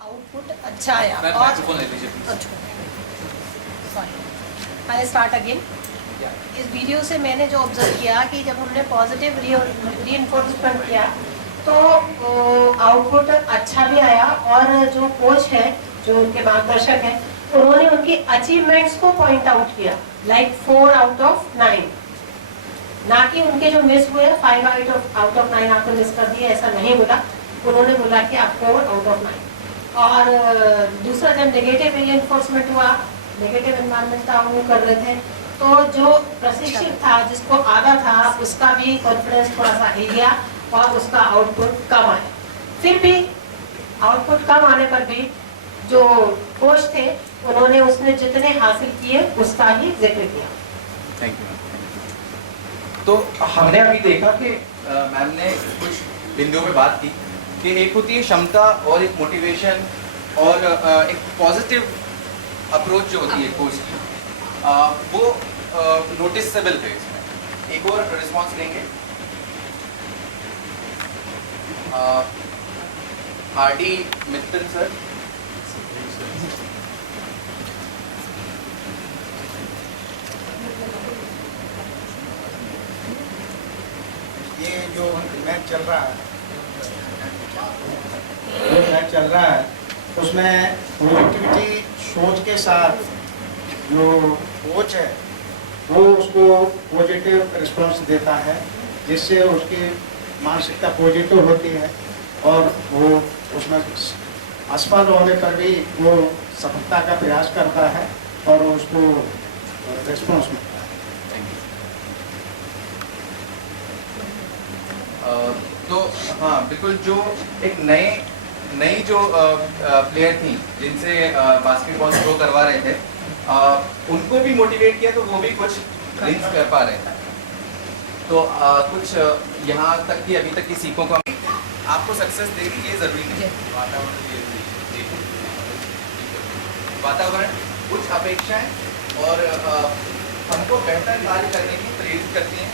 Output अच्छा आया और आई स्टार्ट अगेन। इस वीडियो से मैंने जो ऑब्जर्व किया कि जब हमने पॉजिटिव रीइंफोर्समेंट किया तो आउटपुट अच्छा भी आया और जो कोच है, जो उनके मार्गदर्शक हैं, उन्होंने उनकी अचीवमेंट्स को पॉइंट आउट किया, लाइक 4 आउट ऑफ 9, ना कि उनके जो मिस हुए 5 आउट ऑफ 9 आपने मिस कर दिए, ऐसा नहीं बोला। उन्होंने बोला कि आप 4 आउट ऑफ 9। और दूसरा, जब नेगेटिव रीइंफोर्समेंट हुआ, नेगेटिव एनवायरनमेंट था, वो कर रहे थे, तो जो प्रशिक्षक था, जिसको आधा था, उसका भी कॉन्फिडेंस थोड़ा सा हिल गया और उसका आउटपुट कम आया। फिर भी आउटपुट कम आने पर भी जो कोच थे, उन्होंने उसने जितने हासिल किए उसका ही जिक्र किया। Thank you. तो हमने अभी देखा कि मैम ने कुछ बिंदुओं पे बात की कि एक होती है क्षमता और एक मोटिवेशन और एक पॉजिटिव अप्रोच जो होती है कोच की, वो नोटिसेबल है इसमें। एक और रिस्पॉन्स लेंगे आरडी मित्तल सर। ये जो मैच चल रहा है, उसमें पॉजिटिविटी सोच के साथ जो कोच है वो उसको पॉजिटिव रिस्पॉन्स देता है, जिससे उसकी मानसिकता पॉजिटिव होती है और वो उसमें असफल होने पर भी वो सफलता का प्रयास करता है और उसको रिस्पॉन्स मिलता है। तो हाँ बिल्कुल, जो एक नई जो प्लेयर थी जिनसे बास्केटबॉल थ्रो करवा रहे थे, उनको भी मोटिवेट किया तो वो भी कुछ रिंग्स कर पा रहे थे। तो कुछ यहाँ तक की अभी तक की सीखों को आपको सक्सेस देगी ये जरूरी नहीं है। वातावरण कुछ अपेक्षाएं और हमको बेहतर कार्य करने की प्रेरित करती हैं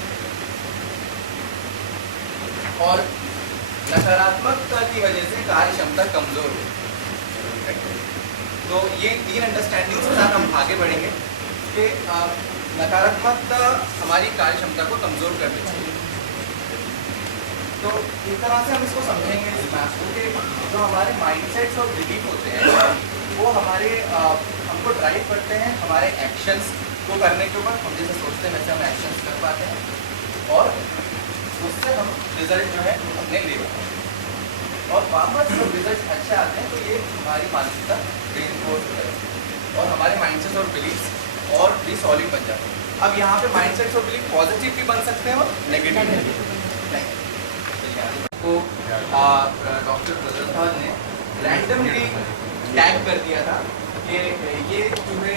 और नकारात्मकता की वजह से कार्य क्षमता कमजोर हो। तो ये 3 अंडरस्टैंडिंग के साथ हम आगे बढ़ेंगे कि नकारात्मकता हमारी कार्य क्षमता को कमजोर कर देती है। तो इस तरह से हम इसको समझेंगे इस मैथ को कि जो हमारे माइंडसेट्स और बिलीफ होते हैं वो हमारे हमको ड्राइव करते हैं हमारे एक्शंस को करने के ऊपर। हम जैसे सोचते हैं वैसे हम एक्शंस कर पाते हैं और उससे हम रिजल्ट जो है अपने ले पाते हैं। और वापस जब रिजल्ट अच्छे आते हैं तो ये हमारी मानसिकता रेनफोर्स हो जाती है और हमारे माइंडसेट और बिलीफ्स और भी सॉलिड बन जाते हैं। अब यहाँ पे माइंडसेट और बिलीफ पॉजिटिव भी बन सकते हैं और नेगेटिव भी। तो डॉक्टर रजरथाल ने रैंडमली टैग कर दिया था कि ये चूहे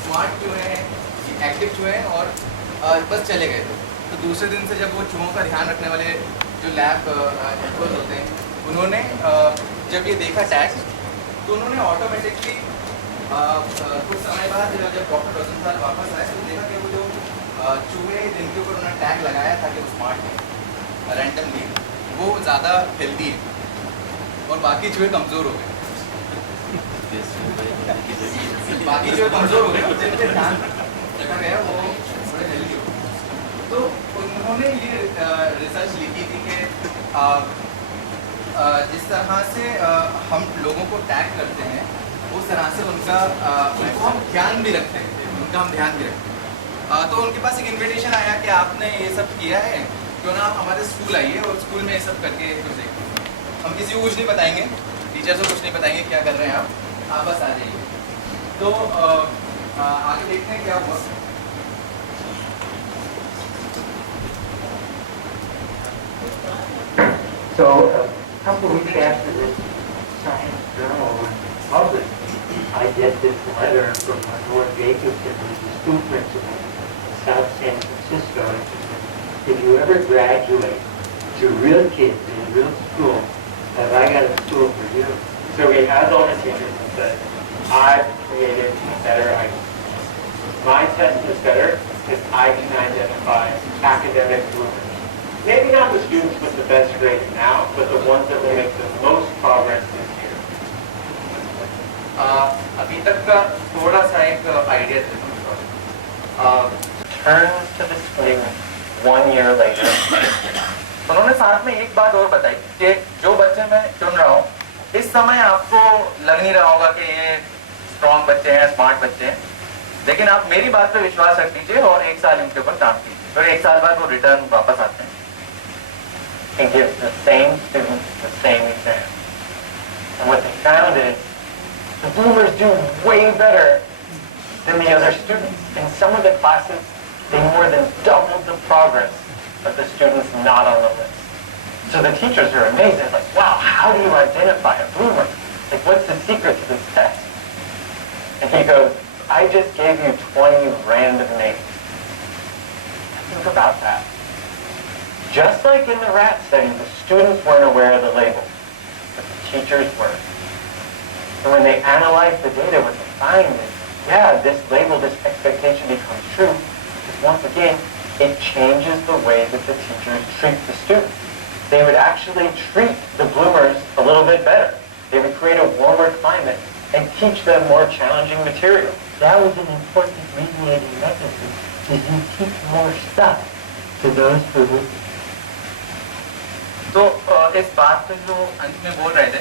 स्मार्ट चूहे हैं, एक्टिव चूहे हैं और बस चले गए थे। तो दूसरे दिन से जब वो चूहों का ध्यान रखने वाले जो लैब एम्प्लॉयज होते हैं, उन्होंने जब ये देखा टैग, तो उन्होंने ऑटोमेटिकली कुछ समय बाद जब डॉक्टर रजरथाल वापस आए तो देखा कि वो जो चूहे जिनके ऊपर उन्होंने टैग लगाया था कि वो स्मार्ट है रैंडमली, वो ज़्यादा हेल्दी है और बाकी चूहे कमज़ोर हो गए। बाकी चूहे कमज़ोर हो गए, जिन पे ध्यान रखा गया वो थोड़े हेल्दी हो गए। तो उन्होंने ये रिसर्च लिखी थी कि जिस तरह से हम लोगों को टैग करते हैं उस तरह से उनको हम ध्यान भी रखते हैं, उनका हम ध्यान भी रखते हैं। तो उनके पास एक इन्विटेशन आया कि आपने ये सब किया है, क्यों ना आप हमारे स्कूल आइए और स्कूल में ये सब करके कुछ देखिए। हम किसी को कुछ नहीं बताएंगे, टीचर्स को कुछ नहीं बताएंगे क्या कर रहे हैं आप बस आ जाइए। तो आगे देखते हैं क्या हुआ। So a couple weeks after this science journal was published, I get this letter from Lord Jacobson, who's the school principal in South San Francisco. And he said, if you ever graduate to real kids in a real school, have I got a school for you? So I was on the and said, I've created better items. My test is better because I can identify academic movement. Maybe not the students with the best grades now, but the ones that will make the most progress this year. अभी तक का थोड़ा सा एक idea दे दूं। Turns to the student 1 year later. उन्होंने साथ में एक बात और बताई कि जो बच्चे मैं चुन रहा हूँ इस समय आपको लग नहीं रहा होगा कि ये स्ट्रॉन्ग बच्चे हैं, स्मार्ट बच्चे हैं, लेकिन आप मेरी बात पे विश्वास रख दीजिए और 1 साल इनके ऊपर काम कीजिए, फिर 1 साल बाद वो रिटर्न वापस आते हैं। And gives the same students the same exam. And what they found is the bloomers do way better than the other students. In some of the classes, they more than doubled the progress of the students not on the list. So the teachers are amazed. They're like, wow, how do you identify a bloomer? Like, what's the secret to this test? And he goes, I just gave you 20 random names. Think about that. Just like in the rat study, the students weren't aware of the label, but the teachers were. And when they analyzed the data, what they find is, yeah, this label, this expectation becomes true, because once again, it changes the way that the teachers treat the students. They would actually treat the bloomers a little bit better. They would create a warmer climate and teach them more challenging material. That was an important mediating mechanism, is you teach more stuff to those who तो इस बात पे जो अंत में बोल रहे थे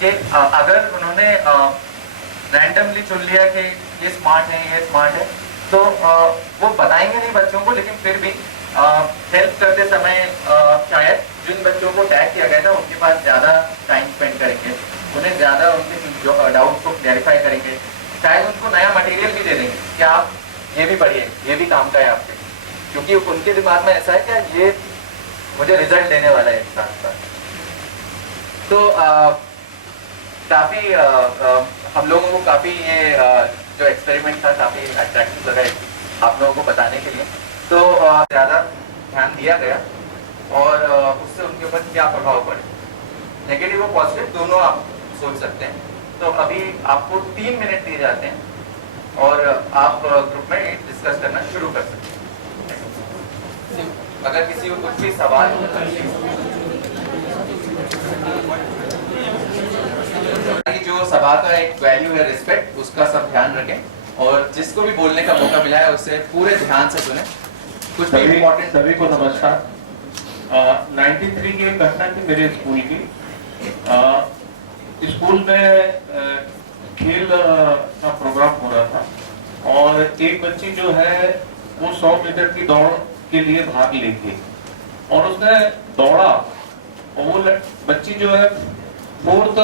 कि अगर उन्होंने रैंडमली चुन लिया कि ये स्मार्ट है, ये स्मार्ट है, तो वो बताएंगे नहीं बच्चों को, लेकिन फिर भी हेल्प करते समय शायद जिन बच्चों को टैग किया गया था उनके पास ज़्यादा टाइम स्पेंड करेंगे, उन्हें ज़्यादा उनके डाउट्स को क्लैरिफाई करेंगे, शायद उनको नया मटेरियल भी दे देंगे कि आप ये भी पढ़िए, ये भी काम का है आपके, क्योंकि उनके दिमाग में ऐसा है कि ये मुझे रिजल्ट देने वाला है साथ साथ। तो काफ़ी हम लोगों को काफ़ी ये जो एक्सपेरिमेंट था काफ़ी अट्रैक्टिव लगा आप लोगों को बताने के लिए, तो ज़्यादा ध्यान दिया गया और उससे उनके ऊपर क्या प्रभाव पड़े, नेगेटिव और पॉजिटिव दोनों आप सोच सकते हैं। तो अभी आपको 3 मिनट दिए जाते हैं और आप ग्रुप में डिस्कस करना शुरू कर सकते हैं। अगर किसी को कुछ भी सवाल जो सभा का एक वैल्यू है रिस्पेक्ट, उसका सब ध्यान रखें और जिसको भी बोलने का मौका मिला है उससे पूरे ध्यान से सुने। कुछ भी इम्पोर्टेंट सभी को नमस्कार। 93 की एक घटना थी मेरे स्कूल की। स्कूल में खेल का प्रोग्राम हो रहा था और एक बच्ची जो है वो 100 मीटर की दौड़ के लिए भाग ली थी और उसने दौड़ा और वो बच्ची जो है 4th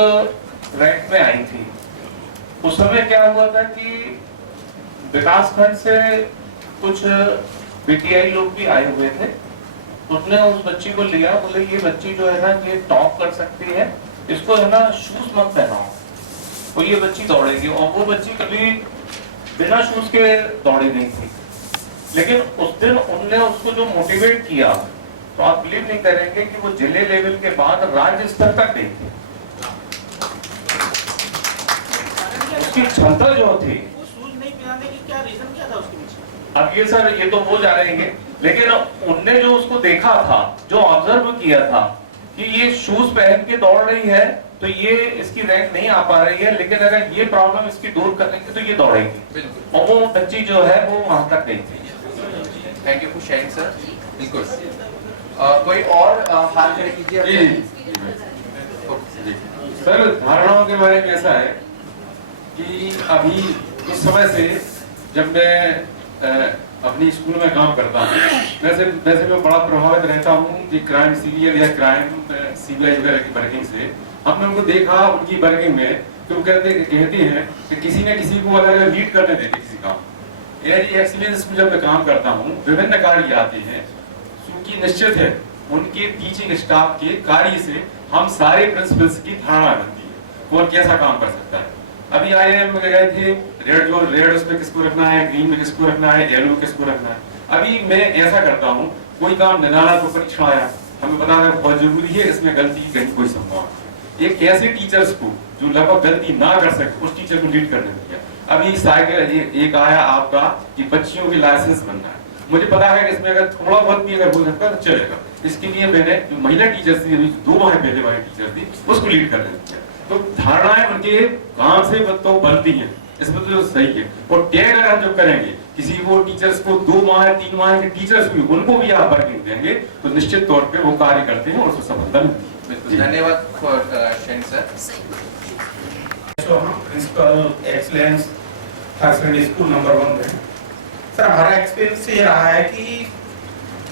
रैंक में आई थी। उस समय क्या हुआ था कि विकासखंड से कुछ बीटीआई लोग भी आए हुए थे। उसने उस बच्ची को लिया, बोले ये बच्ची जो है ना ये टॉप कर सकती है, इसको है ना शूज मत पहनाओ, तो ये बच्ची दौड़ेगी। और वो बच्ची कभी बिना शूज के दौड़ी नहीं थी, लेकिन उस दिन उनने उसको जो मोटिवेट किया तो आप बिलीव नहीं करेंगे कि वो जिले लेवल के बाद राज्य स्तर तक गई थी। उसकी क्षमता जो थी, शूज नहीं पहनाने की क्या रीजन क्या था उसके पीछे? अब ये सर ये तो वो जानेंगे, लेकिन उनने जो उसको देखा था, जो ऑब्जर्व किया था कि ये शूज पहन के दौड़ रही है तो ये इसकी रैंक नहीं आ पा रही है, लेकिन अगर ये प्रॉब्लम इसकी दूर करेंगे तो ये दौड़ेगी। और वो बच्ची जो है वो वहां तक गई थी। Thank you for sharing sir. बिल्कुल। कोई और हाथ खड़े कीजिए। सर धारणाओं के बारे में ऐसा है कि अभी उस समय से जब मैं अपनी स्कूल में काम करता हूँ, वैसे मैं बड़ा प्रभावित रहता हूँ कि क्राइम सीरियल या क्राइम सीबीआई वगैरह की वर्किंग से। हमने उनको देखा उनकी वर्किंग में कि वो कहती हैं कि किसी न किसी को अगर लीड करने देते किसी काम। यानी एक्सीलेंस में जब मैं काम करता हूँ विभिन्न कार्य आते हैं, क्योंकि निश्चित है उनके टीचिंग स्टाफ के कार्य से हम सारे प्रिंसिपल्स की धारणा बनती है कौन कैसा काम कर सकता है। अभी IIM में गए थे, रेड उसमें किसको रखना है, ग्रीन में किसको रखना है, येलो में किसको रखना है। अभी मैं ऐसा करता हूँ, कोई काम निदाना को परीक्षण आया, हमें बताना बहुत जरूरी है, इसमें गलती की कहीं कोई संभावना। एक ऐसे टीचर्स को जो लगभग गलती ना कर सके उस टीचर को लीड करने दिया। अभी साइकिल एक आया आपका कि बच्चियों की लाइसेंस बनना है, मुझे पता है कि इसमें अगर थोड़ा बहुत भी अगर हो सकता है तो चलेगा। इसके लिए मैंने जो महिला टीचर थी, 2 माह पहले वाली टीचर थी, उसको लीड करने दिया। तो धारणाएं उनके काम से तो बनती हैं, इसमें तो सही है। और टैग अगर हम जब करेंगे किसी को टीचर्स को 2 माह 3 माह के टीचर्स भी उनको भी आप वर्किंग देंगे तो निश्चित तौर पे वो कार्य करते हैं और उसको सफलता मिलती है। धन्यवाद for sharing sir. Principal excellence higher secondary school number 1 में सर हमारा एक्सपीरियंस ये रहा है कि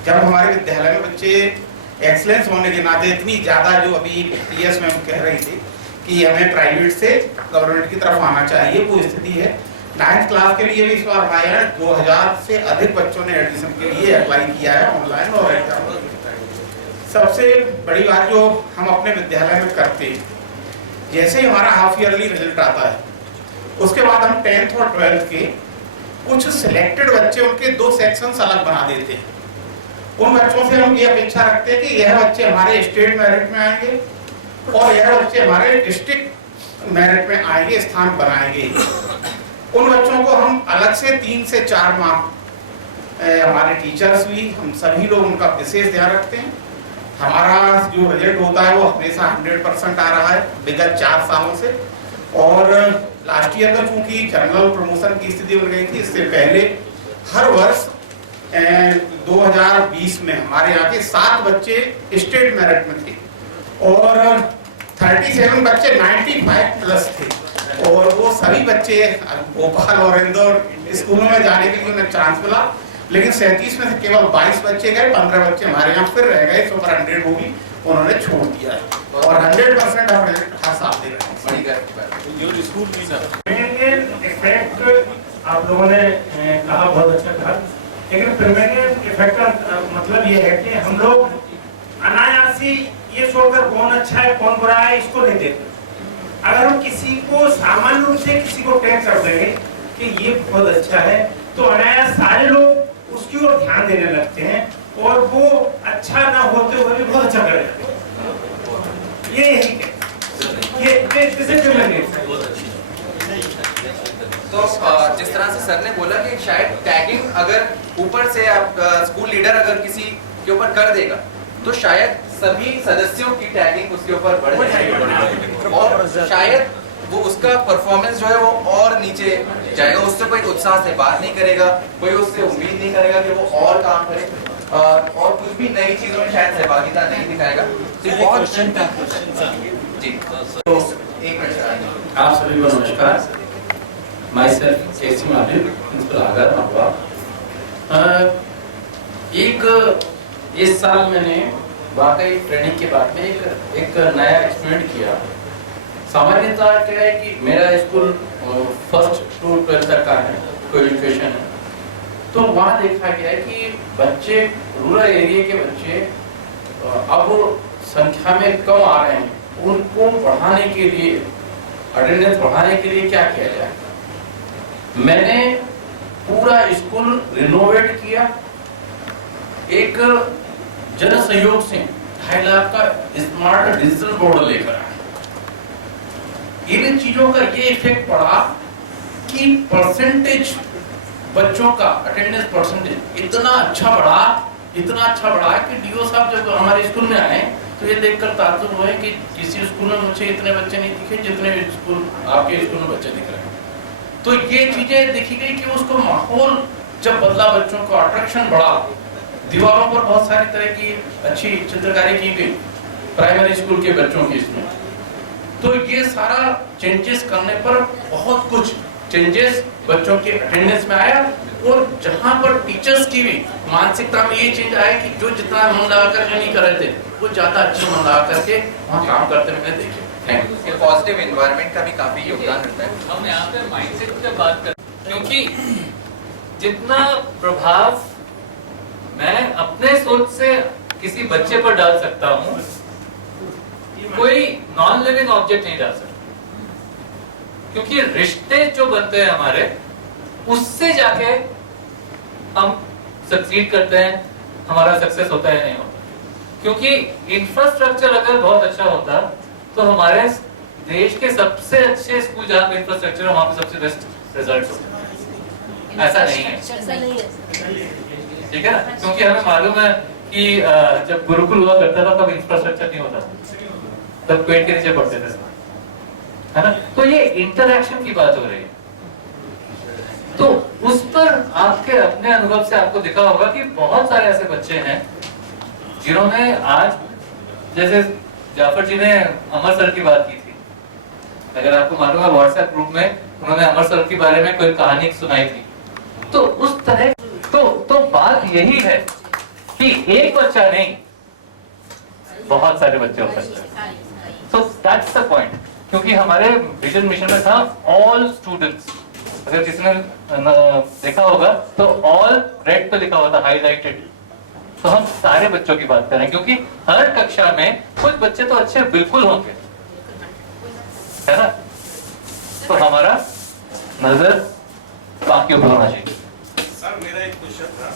जब हमारे विद्यालय में बच्चे एक्सीलेंस होने के नाते इतनी ज़्यादा जो अभी पीएस में कह रही थी कि हमें प्राइवेट से गवर्नमेंट की तरफ आना चाहिए, वो स्थिति है। 9th क्लास के लिए भी इस बार हमारे यहाँ 2000 से अधिक बच्चों ने एडमिशन के लिए अप्लाई किया है ऑनलाइन और एग्जाम। सबसे बड़ी बात जो हम अपने विद्यालय में करते हैं, जैसे ही हमारा हाफ ईयरली रिजल्ट आता है उसके बाद हम 10th और 12th के कुछ सिलेक्टेड बच्चे उनके 2 सेक्शंस अलग बना देते हैं। उन बच्चों से हम ये अपेक्षा रखते हैं कि यह बच्चे हमारे स्टेट मेरिट में आएंगे और यह बच्चे हमारे डिस्ट्रिक्ट मेरिट में आएंगे, स्थान बनाएंगे। उन बच्चों को हम अलग से 3 से 4 माह हमारे टीचर्स भी, हम सभी लोग उनका विशेष ध्यान रखते हैं। हमारा जो रिजल्ट होता है वो हमेशा 100% आ रहा है विगत 4 सालों से। और लास्ट ईयर का चूंकि जनरल प्रमोशन की स्थिति बन गई थी, इससे पहले हर वर्ष 2020 में हमारे यहाँ के 7 बच्चे स्टेट मेरिट में थे और 37 बच्चे 95+ थे और वो सभी बच्चे भोपाल और इंदौर स्कूलों में जाने के लिए उन्हें चांस मिला, लेकिन 37 में से केवल 22 बच्चे गए, 15 बच्चे हमारे यहाँ फिर रह गए। सुपर 100 वो भी उन्होंने छोड़ दिया है और 100% हम हर साल दे रहे हैं। आप लोगों ने कहा बहुत अच्छा कहा, लेकिन परमानेंट इफेक्ट का मतलब ये है कि हम लोग अनायासी ये सोचकर कौन अच्छा है कौन बुरा है इसको नहीं देखते। अगर हम किसी को सामान्य रूप से किसी को टैग कर देंगे कि ये बहुत अच्छा है तो अनायास सारे लोग उसकी ओर ध्यान देने लगते हैं और वो अच्छा ना होते हुए भी बहुत अच्छा कर जाते हैं। ये तो जिस तरह से सर ने बोला कि शायद टैगिंग अगर ऊपर से आप स्कूल लीडर अगर किसी के ऊपर कर देगा तो शायद सभी सदस्यों की टैगिंग उसके ऊपर बढ़ जाएगी और शायद वो उसका परफॉर्मेंस जो है वो और नीचे जाएगा। उससे कोई उत्साह से बात नहीं करेगा, कोई उससे उम्मीद नहीं करेगा कि वो और काम करे और कुछ भी नई चीजों में शायद सहभागिता नहीं दिखाएगा। तो बहुत जी तो एक मिनट आप सभी को नमस्कार। माई सेल्फ केसी मालिक, प्रिंसिपल आगर महुआ। इस साल मैंने वाकई ट्रेनिंग के बाद में एक नया एक्सपेरिमेंट किया। सामान्यतः क्या है कि मेरा स्कूल 1st to 12th तक का है, को-एजुकेशन है, तो वहाँ देखा गया है कि बच्चे रूरल एरिया के बच्चे अब संख्या में कम आ रहे हैं। उनको बढ़ाने के लिए, अटेंडेंस बढ़ाने के लिए क्या किया जाए? मैंने पूरा स्कूल रिनोवेट किया। एक जन सहयोग से 2.5 लाख का स्मार्ट डिजिटल बोर्ड लेकर आया। इन चीजों का ये इफेक्ट पड़ा कि परसेंटेज बच्चों का अटेंडेंस परसेंटेज इतना अच्छा बढ़ा कि डीओ साहब जब हमारे स्कूल में आए तो ये देखकर ताज्जुब हुए कि किसी स्कूल में मुझे इतने बच्चे नहीं दिखे जितने स्कूल आपके स्कूल में बच्चे दिख रहे हैं। तो ये चीजें देखी गई कि उसको माहौल जब बदला, बच्चों का अट्रैक्शन बढ़ा, दीवारों पर बहुत सारी तरह की अच्छी चित्रकारी की गई प्राइमरी स्कूल के बच्चों की इसमें। तो ये सारा चेंजेस करने पर बहुत कुछ चेंजेस बच्चों के अटेंडेंस में आया और जहां पर टीचर्स की भी मानसिकता में ये चेंज आया कि जो जितना मन लगा कर नहीं कर रहे थे वो ज्यादा अच्छा मन लगा करके वहाँ काम करते मैंने देखे। ये पॉजिटिव एनवायरनमेंट का भी काफी योगदान रहता है। हम यहाँ पे माइंडसेट पे बात कर, क्योंकि जितना प्रभाव मैं अपने सोच से किसी बच्चे पर डाल सकता हूँ कोई नॉन लिविंग ऑब्जेक्ट नहीं डाल सकता, क्योंकि रिश्ते जो बनते हैं हमारे उससे जाके हम सक्सीड करते हैं, हमारा सक्सेस होता है नहीं होता। क्योंकि इंफ्रास्ट्रक्चर अगर बहुत अच्छा होता तो हमारे देश के सबसे अच्छे स्कूल जहाँ पे इंफ्रास्ट्रक्चर है वहाँ पे सबसे बेस्ट रिजल्ट होते हैं। ऐसा नहीं है, ठीक है ना? क्योंकि हमें मालूम है कि जब गुरुकुल हुआ करता था तब इंफ्रास्ट्रक्चर नहीं होता, तब पेड़ के नीचे पढ़ते थे। है ना? तो ये इंटरैक्शन की बात हो रही है। तो उस पर आपके अपने अनुभव से आपको दिखा होगा कि बहुत सारे ऐसे बच्चे हैं जिन्होंने आज, जैसे जाफर जी ने अमर सर की बात की थी, अगर आपको मालूम है व्हाट्सएप ग्रुप में उन्होंने अमर सर के बारे में कोई कहानी सुनाई थी। तो उस तरह तो बात यही है कि एक बच्चा नहीं, बहुत सारे बच्चे हो सकते हैं। So that's the point, क्योंकि हमारे विजन मिशन में था ऑल स्टूडेंट्स। अगर जिसने देखा होगा तो ऑल रेड पे लिखा हुआ था, हाईलाइटेड। तो हम सारे बच्चों की बात करें, क्योंकि हर कक्षा में कुछ बच्चे तो अच्छे बिल्कुल होंगे, है ना? तो हमारा नजर बाकी ऊपर होना चाहिए। सर मेरा एक क्वेश्चन था,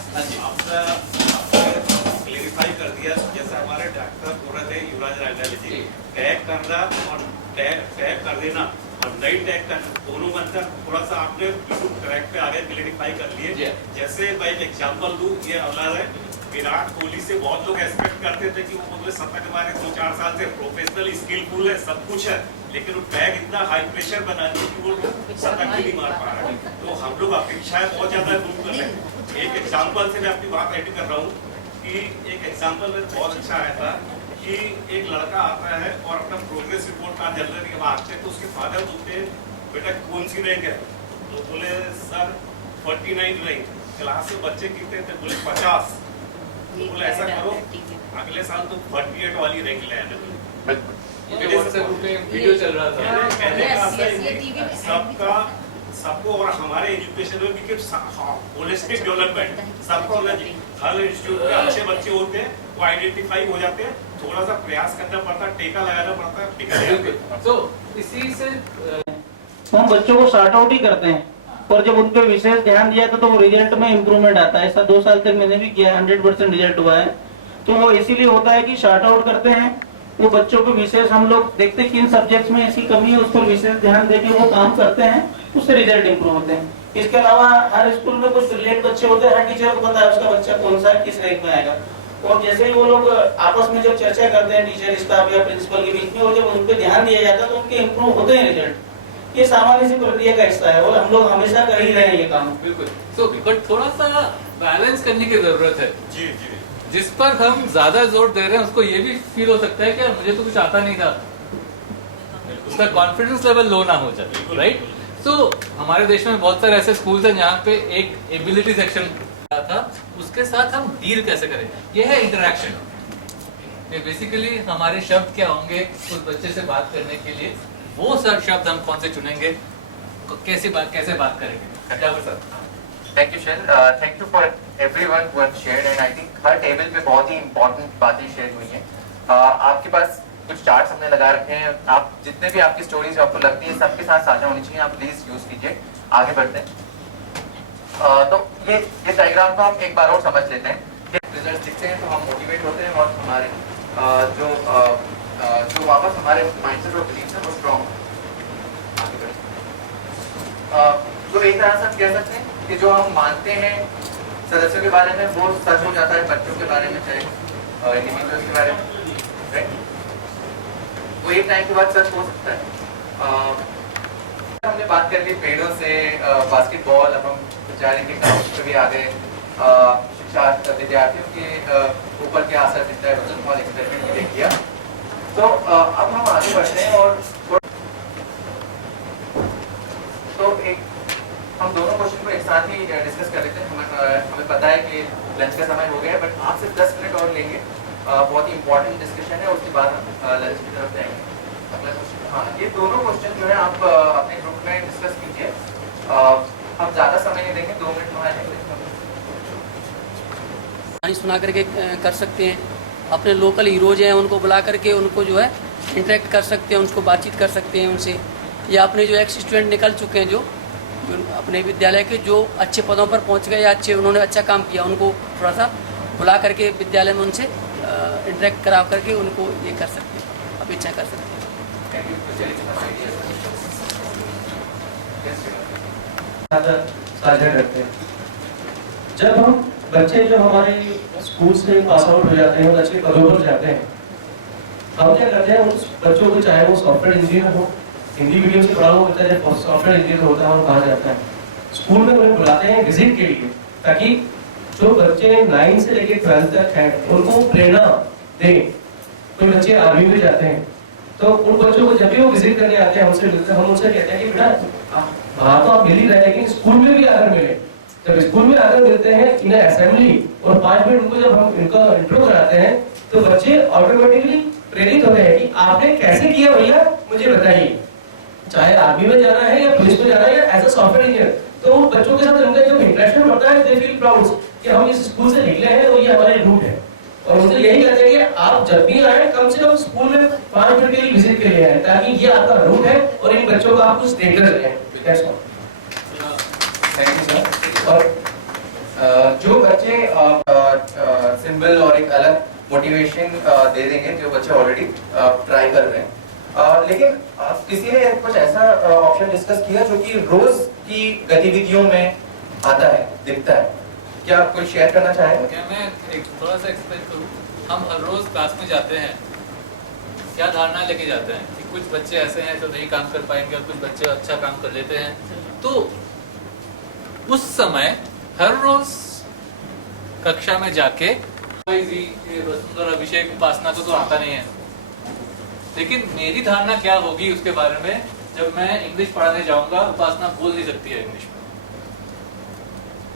आपने क्लेरिफाई कर दिया, जैसे हमारे डॉक्टर बोल रहे थे युवराज राजनाथ जी, टैग करना और टैग कर देना और नई टैग करना, दोनों में अंतर थोड़ा सा आपने बिल्कुल करेक्ट पे आगे क्लेरिफाई कर लिए। जैसे मैं एक एग्जांपल दूं, ये अलग है, विराट कोहली से बहुत लोग एक्सपेक्ट करते थे कि वो मतलब शतक मारे 2-4 साल से, प्रोफेशनल स्किलफुल है, सब कुछ है, लेकिन वो टैग इतना हाई प्रेशर बना दिया कि वो शतक भी नहीं मार पा रहा है। तो हम लोग अपेक्षाएं बहुत ज्यादा दूर कर रहे हैं। एक एग्जांपल से मैं अपनी बात एड कर रहा हूँ कि एक एग्जांपल में बहुत अच्छा आया था कि एक लड़का आता है और अपना प्रोग्रेस रिपोर्ट कार्ड जनरली जब आते हैं तो उसके फादर बोलते हैं बेटा कौन सी रैंक है, तो बोले सर 49 रैंक। क्लास में बच्चे कितने थे, बोले 50। तो बोले ऐसा करो अगले साल तुम 48 वाली रैंक ले आना। वीडियो चल रहा था सबको और हमारे एजुकेशन में भी होलिस्टिक डेवलपमेंट सबको होना चाहिए। हर इंस्टीट्यूट में अच्छे बच्चे होते हैं, वो आइडेंटिफाई हो जाते हैं, थोड़ा सा प्रयास करना पड़ता है, टेका लगाना पड़ता है। तो इसी से हम बच्चों को सॉर्ट आउट ही करते हैं, और जब उन पे विशेष ध्यान दिया तो वो रिजल्ट में इम्प्रूवमेंट आता है। ऐसा 2 साल तक मैंने भी किया, 100% रिजल्ट हुआ है। तो वो इसीलिए होता है कि शॉर्ट आउट करते हैं, वो बच्चों को विशेष हम लोग देखते हैं किन सब्जेक्ट्स में ऐसी कमी है, उस पर विशेष ध्यान देके वो काम करते हैं, उससे रिजल्ट इम्प्रूव होते हैं। इसके अलावा हर स्कूल में कुछ ब्रिलियंट बच्चे होते हैं, हर टीचर को पता है उसका बच्चा कौन सा किस रैंक में आएगा, और जैसे ही वो लोग आपस में जब चर्चा करते हैं टीचर स्टाफ या प्रिंसिपल के बीच में, और जब उन पे ध्यान दिया जाता है तो उनके इम्प्रूव होते हैं रिजल्ट। ये सामान्य सी प्रक्रिया का हिस्सा है और हम लोग हमेशा कर ही रहे हैं ये काम। बिल्कुल। तो बट थोड़ा सा बैलेंस करने की जरूरत है। जी जी। जिस पर हम ज्यादा जोर दे रहे हैं उसको ये भी फील हो सकता है कि यार मुझे तो कुछ आता नहीं था, उसका कॉन्फिडेंस लेवल लो ना हो जाए, राइट? तो हमारे देश में बहुत सारे ऐसे स्कूल्स हैं जहाँ पे एक एबिलिटी सेक्शन था, उसके साथ हम डील कैसे करें, ये है इंटरेक्शन। बेसिकली हमारे शब्द क्या होंगे उस बच्चे से बात करने के लिए, वो सर शब्द हम कौन से चुनेंगे, कैसे बात करेंगे। Thank you shall, thank you for everyone who have shared, and I think her table पे बहुत ही इंपॉर्टेंट बातें शेयर हुई हैं। आपके पास कुछ चार्ट्स हमने लगा रखे हैं, आप जितने भी आपकी स्टोरीज आपको लगती है सबके साथ साझा होनी चाहिए, आप प्लीज यूज कीजिए। आगे बढ़ते हैं। तो ये डायग्राम को हम एक बार और समझ लेते हैं। रिजल्ट दिखते हैं तो हम मोटिवेट होते हैं और हमारे जो वापस हमारे माइंडसेट और बिलीफ है वो स्ट्रॉन्ग। तो एक तरह से हम कह सकते हैं कि जो हम मानते हैं सदस्यों के बारे में वो सच हो जाता है बच्चों के बारे में, चाहे इंडिविजुअल्स के बारे में, राइट? वो एक टाइम के बाद सच हो सकता है। हमने बात कर ली पेड़ों से बास्केटबॉल, अब हम विचारें कि ग्राउंड पे भी आ गए, शिक्षा विद्यार्थियों के ऊपर क्या असर दिखता है, बहुत एक्सपेरिमेंट भी देख लिया। तो अब हम आगे बढ़ते हैं और तो एक हम दोनों क्वेश्चन को एक साथ ही डिस्कस कर लेते हैं। हमें पता है कि लंच का समय हो गया है, बट आपसे 10 मिनट और लेंगे, बहुत ही इंपॉर्टेंट डिस्कशन है, उसके बाद हम लंच की तरफ जाएंगे। अगला क्वेश्चन, हाँ, ये दोनों क्वेश्चन जो है आप अपने ग्रुप में डिस्कस कीजिए। हम ज़्यादा समय नहीं देंगे, 2 मिनट हमारे सुना करके कर सकते हैं। अपने लोकल हीरोज हैं उनको बुला करके उनको जो है इंटरेक्ट कर सकते हैं, उनको बातचीत कर सकते हैं उनसे, या अपने जो एक्स स्टूडेंट निकल चुके हैं जो अपने विद्यालय के जो अच्छे पदों पर पहुंच गए या उन्होंने अच्छा काम किया, उनको थोड़ा सा बुला करके विद्यालय में उनसे इंटरेक्ट करा करके उनको ये कर सकते हैं, अपेक्षा कर सकते हैं। साझा करते हैं। जब हम बच्चे जो हमारे स्कूल से पास आउट हो जाते हैं, अच्छे पदों पर जाते हैं, हम क्या करते हैं उस बच्चों को, चाहे वो सॉफ्टवेयर इंजीनियर हो हिंदी मीडियम से पढ़ा हुआ बच्चा जब सॉफ्टवेयर इंजीनियर होता है वो कहाँ जाता है, स्कूल में उन्हें बुलाते हैं विजिट के लिए, ताकि जो बच्चे 9 से लेकर 12 तक हैं उनको प्रेरणा दें। कोई बच्चे आर्मी में जाते हैं तो उन बच्चों को जब भी वो विजिट करने आते हैं हमसे मिलते हैं, हम उनसे कहते हैं कि बेटा वहाँ तो आप मिल ही रहे हैं लेकिन स्कूल में भी आकर मिले। जब स्कूल में आकर मिलते हैं इन असेंबली और 5 मिनट उनको जब हम इनका इंट्रो कराते हैं तो बच्चे ऑटोमेटिकली प्रेरित होते हैं कि आपने कैसे किया भैया मुझे बताइए, चाहे आर्मी में जाना है या पुलिस में जाना है या एज अ सॉफ्टवेयर इंजीनियर। तो बच्चों के साथ उनका जब इंटरेक्शन बढ़ता है दे फील प्राउड कि हम इस स्कूल से निकले हैं और ये हमारे रूट है। और उनसे यही कहते हैं कि आप जब भी आए कम से कम स्कूल में 5 मिनट के लिए विजिट के लिए आए, ताकि ये आपका रूट है और इन बच्चों को आप कुछ देकर जाएं। Thank you sir. और जो बच्चे सिंबल और एक अलग मोटिवेशन दे देंगे जो बच्चे ऑलरेडी ट्राई कर रहे हैं, लेकिन किसी ने कुछ ऐसा ऑप्शन डिस्कस किया जो कि रोज की गतिविधियों में आता है, दिखता है, क्या आप कुछ शेयर करना चाहेंगे? क्या मैं एक थोड़ा सा एक्सप्लेन करूं? हम हर रोज क्लास में जाते हैं, क्या धारणा लेके जाते हैं कि कुछ बच्चे ऐसे हैं जो नहीं काम कर पाएंगे और कुछ बच्चे अच्छा काम कर लेते हैं। तो उस समय हर रोज कक्षा में जाके वसुंधरा अभिषेक उपासना को तो आता नहीं है, लेकिन मेरी धारणा क्या होगी उसके बारे में जब मैं इंग्लिश पढ़ाने जाऊंगा। उपासना बोल नहीं सकती है इंग्लिश में,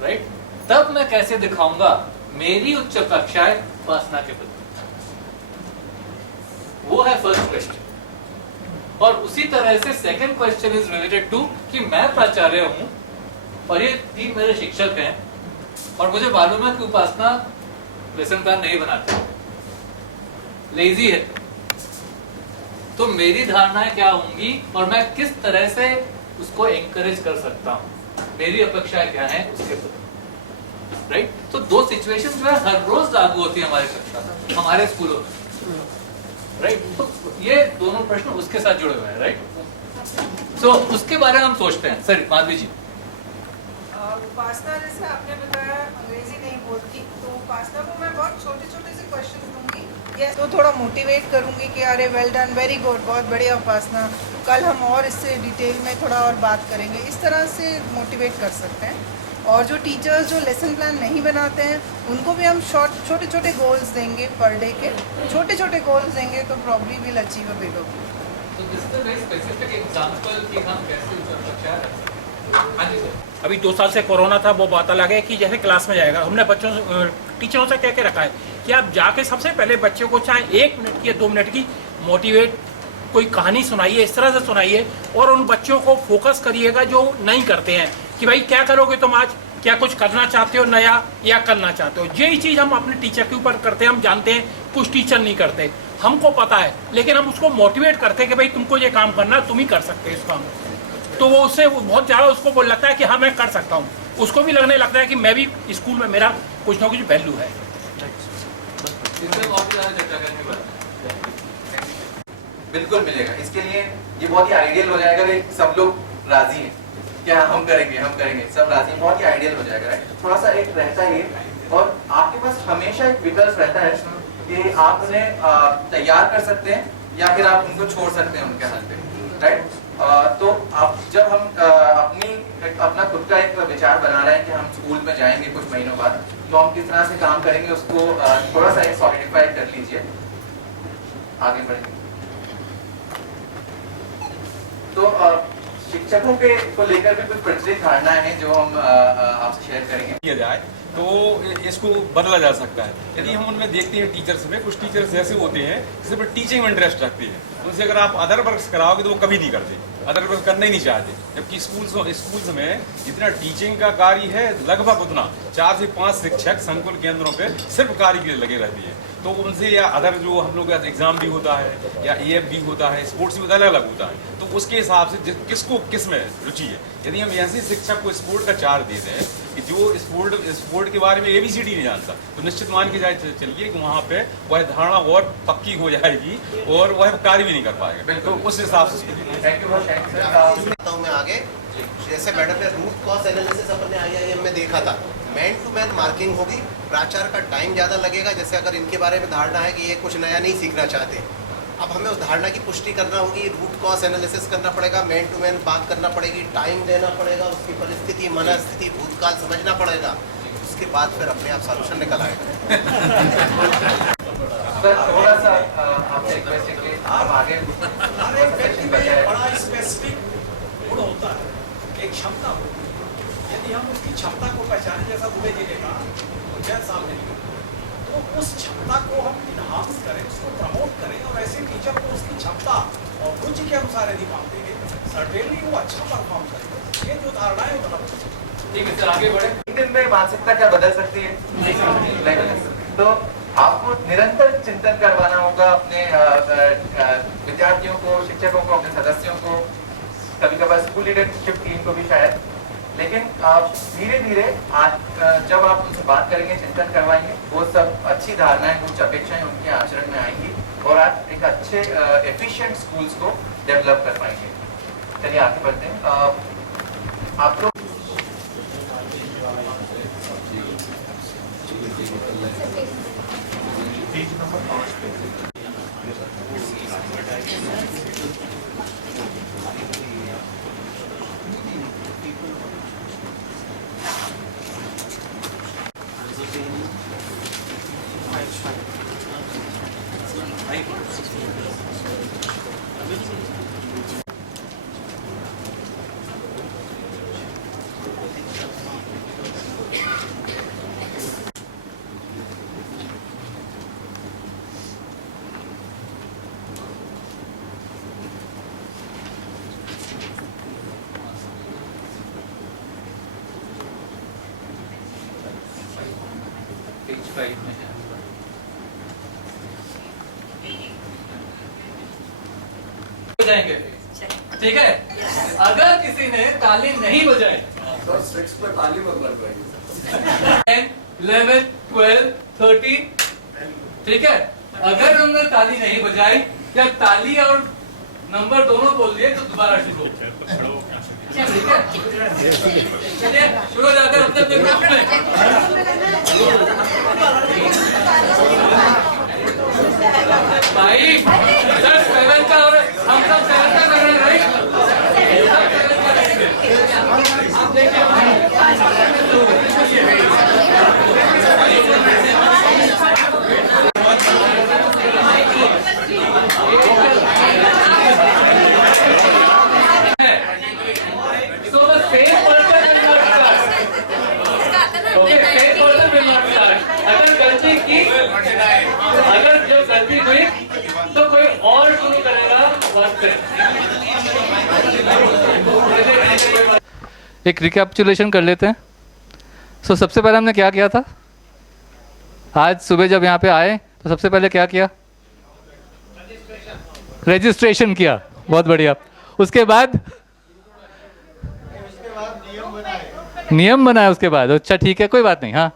राइट? तब मैं कैसे दिखाऊंगा मेरी उच्च कक्षाएं उपासना के प्रति, वो है फर्स्ट क्वेश्चन। और उसी तरह से second question is related to कि मैं प्राचार्य हूं और ये 3 मेरे शिक्षक हैं और मुझे मालूम है कि उपासना लेसन प्लान नहीं बनाते, लेजी है। तो मेरी धारणाएं क्या होंगी और मैं किस तरह से उसको एनकरेज कर सकता हूं, मेरी अपेक्षाएं क्या है उसके प्रति, राइट? तो 2 सिचुएशन जो है हर रोज लागू होती है हमारे कक्षा हमारे स्कूलों में, राइट? तो ये दोनों प्रश्न उसके साथ जुड़े हुए हैं, राइट? तो उसके बारे में हम सोचते हैं। सर माधवी जी, उपासना जैसे आपने बताया अंग्रेजी नहीं बोलती, तो उपासना को मैं बहुत छोटे छोटे से क्वेश्चन दूंगी, यस, तो थोड़ा मोटिवेट करूंगी कि अरे वेल डन, वेरी गुड, बहुत बढ़िया उपासना, कल हम और इससे डिटेल में थोड़ा और बात करेंगे। इस तरह से मोटिवेट कर सकते हैं। और जो टीचर्स जो लेसन प्लान नहीं बनाते हैं उनको भी हम छोटे छोटे गोल्स देंगे, पर डे के छोटे छोटे गोल्स देंगे तो प्रॉब्ली विल अचीव अ बिगर गोल। तो this is a very specific example कि हम कैसे कर सकते हैं। हाँ जी सर। अभी 2 साल से कोरोना था, वो बात अलग है कि जैसे क्लास में जाएगा, हमने बच्चों से टीचरों से कह के रखा है कि आप जाके सबसे पहले बच्चों को चाहे 1 मिनट की या 2 मिनट की मोटिवेट कोई कहानी सुनाइए, इस तरह से सुनाइए और उन बच्चों को फोकस करिएगा जो नहीं करते हैं कि भाई क्या करोगे तुम आज, क्या कुछ करना चाहते हो नया या करना चाहते हो। यही चीज़ हम अपने टीचर के ऊपर करते हैं। हम जानते हैं कुछ टीचर नहीं करते, हमको पता है, लेकिन हम उसको मोटिवेट करते हैं कि भाई तुमको ये काम करना, तुम ही कर सकते हो इस काम, तो वो उससे बहुत ज़्यादा उसको बोल लगता है कि हाँ मैं कर सकता हूँ। उसको भी लगने लगता है कि मैं भी स्कूल में मेरा कुछ ना कुछ वैल्यू है। बिल्कुल मिलेगा। इसके लिए ये बहुत ही आइडियल हो जाएगा कि सब लोग राजी हैं, क्या हम करेंगे, सब राजी हैं, बहुत ही आइडियल हो जाएगा, राइट? थोड़ा सा एक रहता है और आपके पास हमेशा एक विकल्प रहता है कि आप उन्हें तैयार कर सकते हैं या फिर आप उनको छोड़ सकते हैं उनके हाथ पे, राइट? तो आप जब हम अपना खुद का एक विचार बना रहे हैं कि हम स्कूल में जाएंगे कुछ महीनों बाद, तो हम किस तरह से काम करेंगे उसको थोड़ा सा एक सॉलिडिफाई कर लीजिए, आगे बढ़ेंगे। तो शिक्षकों के को लेकर भी कुछ प्रचलित धारणाएं हैं जो हम आपसे शेयर करेंगे। किया जाए तो इसको बदला जा सकता है। यदि हम उनमें देखते हैं टीचर्स में, कुछ टीचर्स ऐसे होते हैं जिसमें टीचिंग में इंटरेस्ट रखते हैं, उनसे अगर आप अदर वर्क्स कराओगे तो वो कभी नहीं करते, अदर वर्क करना ही नहीं चाहते। जबकि स्कूल्स में जितना टीचिंग का कार्य है लगभग उतना 4 से 5 शिक्षक संकुल केंद्रों पे सिर्फ कार्य के लिए लगे रहती है। तो उनसे या अदर जो हम लोग का एग्जाम भी होता है या AF भी होता है, स्पोर्ट्स भी अलग अलग होता है, तो उसके हिसाब से किसको किस में रुचि है। यदि हम ऐसे शिक्षक को स्पोर्ट का चार्ज देते हैं कि जो स्पोर्ट के बारे में ABCD नहीं जानता, तो निश्चित मान के चलिए कि वहाँ पे वह धारणा और पक्की हो जाएगी और वह कार्य भी नहीं कर पाएगा। तो उस हिसाब से मैं आगे जैसे मैडम ने रूट कॉज एनालिसिस अपने IIM में देखा था, मैन टू मैन मार्किंग होगी, प्राचार्य का टाइम ज़्यादा लगेगा। जैसे अगर इनके बारे में धारणा है कि ये कुछ नया नहीं सीखना चाहते, अब हमें उदाहरण की पुष्टि करना होगी, रूट कॉज एनालिसिस करना पड़ेगा, मैन टू मैन बात करना पड़ेगी, टाइम देना पड़ेगा, उसकी परिस्थिति, मनस्थिति, भूतकाल समझना पड़ेगा, उसके बाद फिर अपने आप सॉल्यूशन निकल आएगा। थोड़ा सा आपसे रिक्वेस्ट है कि आप आगे बड़ा स्पेसिफिक गुण होता है, एक क्षमता होती है। यदि हम उसकी क्षमता को पहचाने, जैसा दुबे जी ने कहा, जैन साहब ने कहा, तो उस क्षमता को हम इन्हांस करें, उसको प्रमोट करें और ऐसे टीचर को उसकी क्षमता और रुचि के अनुसार यदि काम देंगे, सर्टेनली वो अच्छा परफॉर्म करेगा। ये जो धारणा है वो गलत है। ठीक है सर, आगे बढ़े। 3 दिन में मानसिकता क्या बदल सकती है? तो आपको निरंतर चिंतन करवाना होगा अपने विद्यार्थियों को, शिक्षकों को, अपने सदस्यों को, कभी कभार स्कूल लीडरशिप टीम को भी शायद, लेकिन आप धीरे धीरे आज जब आप उनसे बात करेंगे, चिंतन करवाएंगे, वो सब अच्छी धारणाएं, कुछ अपेक्षाएं उनके आचरण में आएंगी और आप एक अच्छे एफिशिएंट स्कूल्स को डेवलप कर पाएंगे। चलिए आगे बढ़ते हैं। आप लोग जाएंगे, ठीक है। अगर किसी ने ताली नहीं बजाई तो 6 पे ताली मत लगवाइए। 10, 11, 12, 13, ठीक है। अगर हमने ताली नहीं बजाई या ताली और नंबर दोनों बोल दिए तो दोबारा शुरू हो। ठीक है, चलिए शुरू हो जाकर अपने अपने ग्रुप में। भाई 7 का और हम सब 7 का कर रहे हैं, राइट? आप देखिए अगर जो गलती हुई तो कोई और शुरू करेगा बात करें। एक रिकैपिचुलेशन कर लेते हैं। सबसे पहले हमने क्या किया था? आज सुबह जब यहाँ पे आए तो सबसे पहले क्या किया? रजिस्ट्रेशन किया। बहुत बढ़िया। उसके बाद नियम बनाया। उसके बाद अच्छा ठीक है, कोई बात नहीं। हाँ,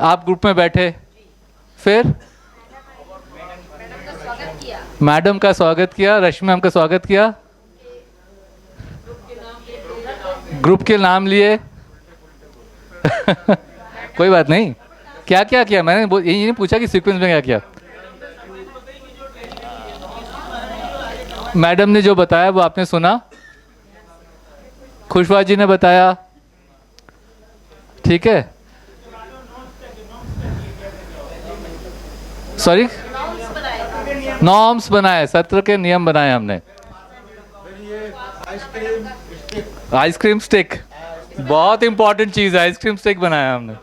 आप ग्रुप में बैठे, फिर मैडम का स्वागत किया, रश्मि मैम का स्वागत किया, ग्रुप के नाम लिए कोई बात नहीं। क्या क्या किया? मैंने यही नहीं पूछा कि सीक्वेंस में क्या किया। मैडम ने जो बताया वो आपने सुना, खुशवा जी ने बताया, ठीक है। सॉरी, नॉर्म्स बनाए, सत्र के नियम बनाए हमने। आइसक्रीम स्टिक बहुत इंपॉर्टेंट चीज है, आइसक्रीम स्टिक बनाया हमने।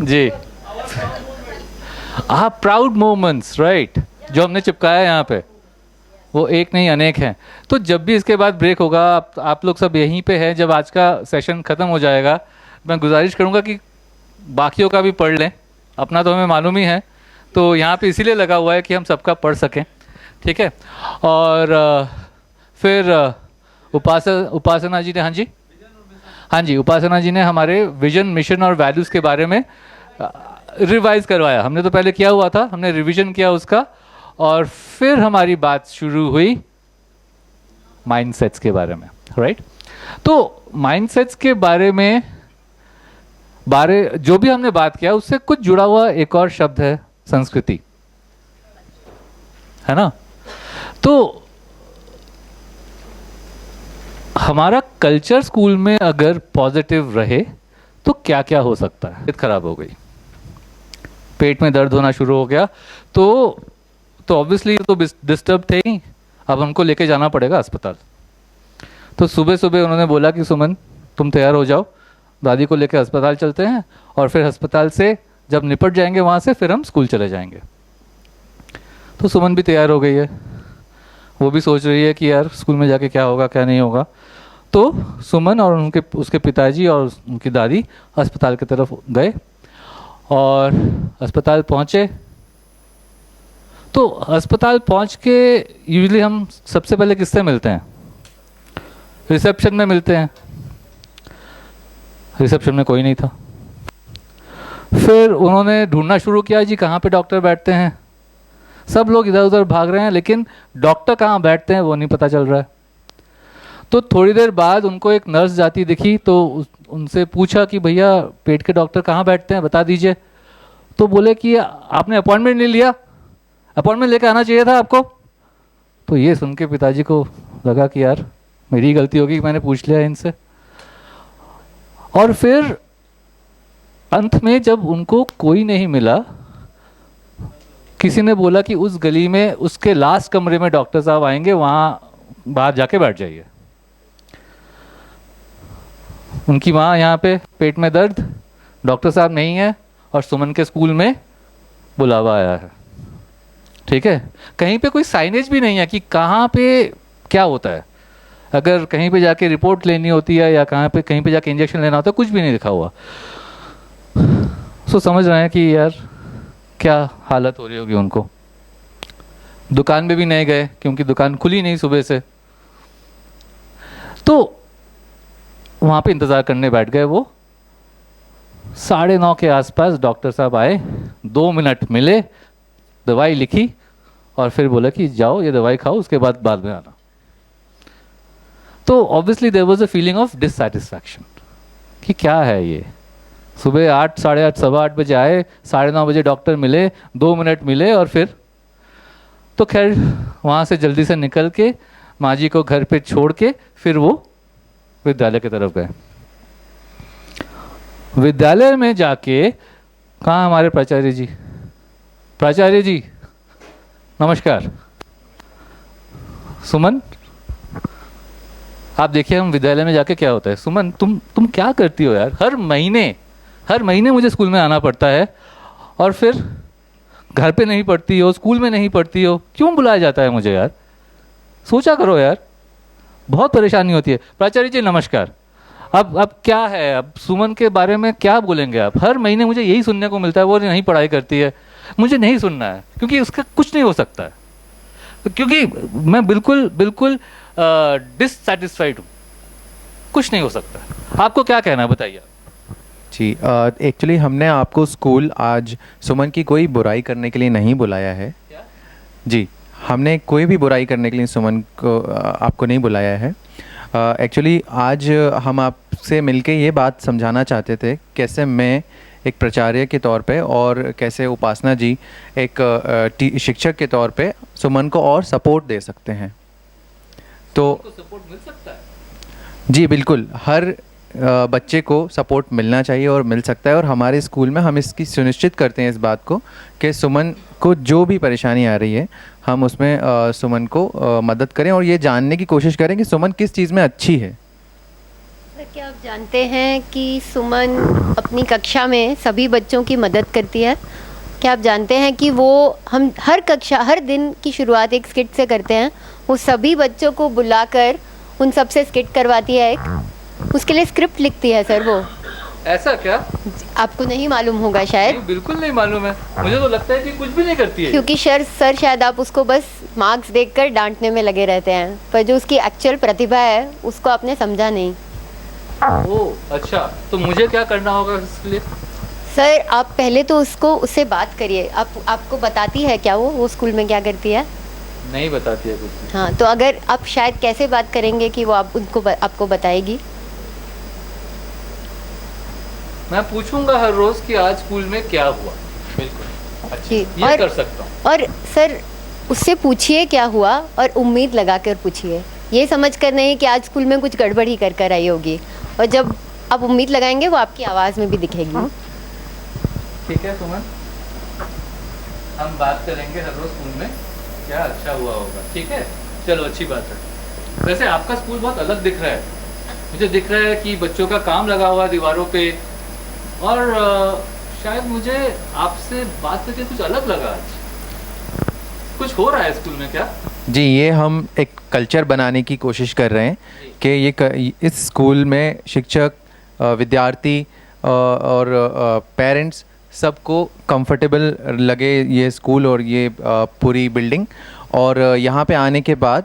जी हाँ, प्राउड मोमेंट्स, राइट, जो हमने चिपकाया यहाँ पे, वो एक नहीं अनेक हैं। तो जब भी इसके बाद ब्रेक होगा, आप लोग सब यहीं पे हैं, जब आज का सेशन ख़त्म हो जाएगा, मैं गुजारिश करूँगा कि बाकियों का भी पढ़ लें। अपना तो हमें मालूम ही है, तो यहाँ पे इसीलिए लगा हुआ है कि हम सबका पढ़ सकें, ठीक है। और फिर उपासना जी ने, हाँ जी, उपासना जी ने हमारे विजन, मिशन और वैल्यूज़ के बारे में रिवाइज करवाया। हमने तो पहले किया हुआ था, हमने रिवीजन किया उसका, और फिर हमारी बात शुरू हुई माइंडसेट्स के बारे में, राइट। तो माइंडसेट्स के बारे में जो भी हमने बात किया उससे कुछ जुड़ा हुआ एक और शब्द है संस्कृति, है ना। तो हमारा कल्चर स्कूल में अगर पॉजिटिव रहे तो क्या क्या हो सकता है। खराब हो गई, पेट में दर्द होना शुरू हो गया, तो ऑब्वियसली तो डिस्टर्ब थे ही, अब हमको लेके जाना पड़ेगा अस्पताल। तो सुबह सुबह उन्होंने बोला कि सुमन तुम तैयार हो जाओ, दादी को लेके अस्पताल चलते हैं, और फिर अस्पताल से जब निपट जाएंगे वहाँ से फिर हम स्कूल चले जाएंगे। तो सुमन भी तैयार हो गई है, वो भी सोच रही है कि यार स्कूल में जाके क्या होगा क्या नहीं होगा। तो सुमन और उसके पिताजी और उनकी दादी अस्पताल की तरफ गए और अस्पताल पहुँचे। तो अस्पताल पहुँच के यूजुअली हम सबसे पहले किससे मिलते हैं? रिसेप्शन में मिलते हैं। रिसेप्शन में कोई नहीं था। फिर उन्होंने ढूंढना शुरू किया, जी कहाँ पे डॉक्टर बैठते हैं। सब लोग इधर उधर भाग रहे हैं, लेकिन डॉक्टर कहाँ बैठते हैं वो नहीं पता चल रहा है। तो थोड़ी देर बाद उनको एक नर्स जाती दिखी, तो उनसे पूछा कि भैया पेट के डॉक्टर कहाँ बैठते हैं, बता दीजिए। तो बोले कि आपने अपॉइंटमेंट नहीं लिया, अपॉइंटमेंट लेकर आना चाहिए था आपको। तो ये सुन के पिताजी को लगा कि यार मेरी गलती होगी, मैंने पूछ लिया इनसे। और फिर अंत में जब उनको कोई नहीं मिला, किसी ने बोला कि उस गली में उसके लास्ट कमरे में डॉक्टर साहब आएंगे, वहाँ बाहर जाके बैठ जाइए। उनकी माँ यहाँ पे पेट में दर्द, डॉक्टर साहब नहीं है, और सुमन के स्कूल में बुलावा आया है। ठीक है, कहीं पे कोई साइनेज भी नहीं है कि कहाँ पे क्या होता है। अगर कहीं पे जाके रिपोर्ट लेनी होती है या कहीं पे जाके इंजेक्शन लेना होता है, कुछ भी नहीं लिखा हुआ। सो समझ रहे हैं कि यार क्या हालत हो रही होगी उनको। दुकान में भी नहीं गए क्योंकि दुकान खुली नहीं सुबह से। तो वहाँ पे इंतज़ार करने बैठ गए वो। 9:30 के आसपास डॉक्टर साहब आए, 2 मिनट मिले, दवाई लिखी और फिर बोला कि जाओ ये दवाई खाओ, उसके बाद में आना। तो obviously there was a feeling of dissatisfaction कि क्या है ये। सुबह 8, 8:30, 8:15 बजे आए, 9:30 बजे डॉक्टर मिले, 2 मिनट मिले, और फिर तो खैर वहाँ से जल्दी से निकल के माँ जी को घर पे छोड़ के फिर वो विद्यालय की तरफ गए। विद्यालय में जाके कहाँ हमारे प्राचार्य जी? प्राचार्य जी नमस्कार। सुमन, आप देखिए हम विद्यालय में जाके क्या होता है। सुमन तुम क्या करती हो यार? हर महीने मुझे स्कूल में आना पड़ता है, और फिर घर पे नहीं पढ़ती हो, स्कूल में नहीं पढ़ती हो, क्यों बुलाया जाता है मुझे यार? सोचा करो यार, बहुत परेशानी होती है। प्राचार्य जी नमस्कार। अब क्या है, अब सुमन के बारे में क्या बोलेंगे आप? हर महीने मुझे यही सुनने को मिलता है, वो नहीं पढ़ाई करती है। मुझे नहीं सुनना है, क्योंकि उसका कुछ नहीं हो सकता है, क्योंकि मैं बिल्कुल डिससैटिस्फाइड हूँ, कुछ नहीं हो सकता। आपको क्या कहना है बताइए। जी एक्चुअली हमने आपको स्कूल आज सुमन की कोई बुराई करने के लिए नहीं बुलाया है। जी, हमने कोई भी बुराई करने के लिए सुमन को आपको नहीं बुलाया है। एक्चुअली आज हम आपसे मिलके ये बात समझाना चाहते थे कैसे मैं एक प्राचार्य के तौर पे और कैसे उपासना जी एक शिक्षक के तौर पे सुमन को और सपोर्ट दे सकते हैं। तो सपोर्ट मिल सकता है? जी बिल्कुल, हर बच्चे को सपोर्ट मिलना चाहिए और मिल सकता है। और हमारे स्कूल में हम इसकी सुनिश्चित करते हैं इस बात को कि सुमन को जो भी परेशानी आ रही है हम उसमें सुमन को मदद करें और ये जानने की कोशिश करें कि सुमन किस चीज़ में अच्छी है। सर, क्या आप जानते हैं कि सुमन अपनी कक्षा में सभी बच्चों की मदद करती है? क्या आप जानते हैं कि वो हम हर दिन की शुरुआत एक स्किट से करते हैं। वो सभी बच्चों को बुलाकर उन सब से स्किट करवाती है, उसके लिए स्क्रिप्ट लिखती है सर वो। ऐसा क्या? आपको नहीं मालूम होगा शायद। नहीं, बिल्कुल नहीं मालूम है। मुझे तो लगता है कि कुछ भी नहीं करती है। क्योंकि सर शायद आप उसको बस मार्क्स देकर डांटने में लगे रहते हैं, पर जो उसकी एक्चुअल प्रतिभा है उसको आपने समझा नहीं। ओह अच्छा, तो मुझे क्या करना होगा इसके लिए? सर आप पहले तो उससे बात करिए। आपको बताती है क्या वो स्कूल में क्या करती है? नहीं बताती है कुछ। हाँ, तो अगर आप शायद कैसे बात करेंगे कि वो आपको बताएगी? मैं पूछूंगा हर रोज कि आज स्कूल में क्या हुआ। बिल्कुल जी, ये कर सकता हूँ। और सर उससे पूछिए क्या हुआ और उम्मीद लगाकर पूछिए, ये समझ कर नहीं कि आज स्कूल में कुछ गड़बड़ ही कर कर आई होगी, और जब आप उम्मीद लगाएंगे वो आपकी आवाज़ में भी दिखेगी। ठीक है सुमन, हम बात करेंगे हर रोज स्कूल में क्या अच्छा हुआ होगा। ठीक है, चलो अच्छी बात है। वैसे आपका स्कूल बहुत अलग दिख रहा है, मुझे दिख रहा है कि बच्चों का काम लगा हुआ है दीवारों पे, और शायद मुझे आपसे बात करके कुछ अलग लगा। आज कुछ हो रहा है स्कूल में क्या? जी, ये हम एक कल्चर बनाने की कोशिश कर रहे हैं कि इस स्कूल में शिक्षक, विद्यार्थी और पेरेंट्स सबको कंफर्टेबल लगे ये स्कूल और ये पूरी बिल्डिंग, और यहाँ पे आने के बाद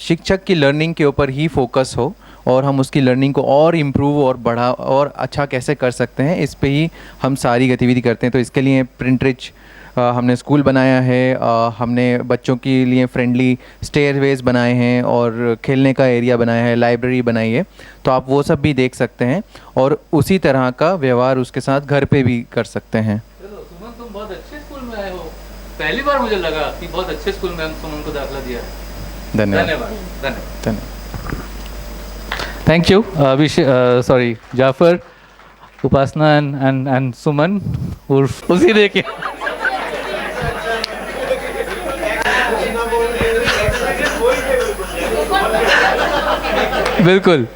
शिक्षक की लर्निंग के ऊपर ही फोकस हो और हम उसकी लर्निंग को और इम्प्रूव और बढ़ा और अच्छा कैसे कर सकते हैं, इस पे ही हम सारी गतिविधि करते हैं। तो इसके लिए प्रिंटरिच हमने स्कूल बनाया है, हमने बच्चों के लिए फ्रेंडली स्टेयरवेज बनाए हैं और खेलने का एरिया बनाया है, लाइब्रेरी बनाई है, तो आप वो सब भी देख सकते हैं और उसी तरह का व्यवहार उसके साथ घर पे भी कर सकते हैं। चलो सुमन, तुम बहुत अच्छे स्कूल में आए हो। पहली बार मुझे लगा कि बहुत अच्छे स्कूल में हम सुमन को दाखिला दिया है। धन्यवाद। Thank you sorry Jafar, Upasana and Suman उर्फ उसी देखिए। बिल्कुल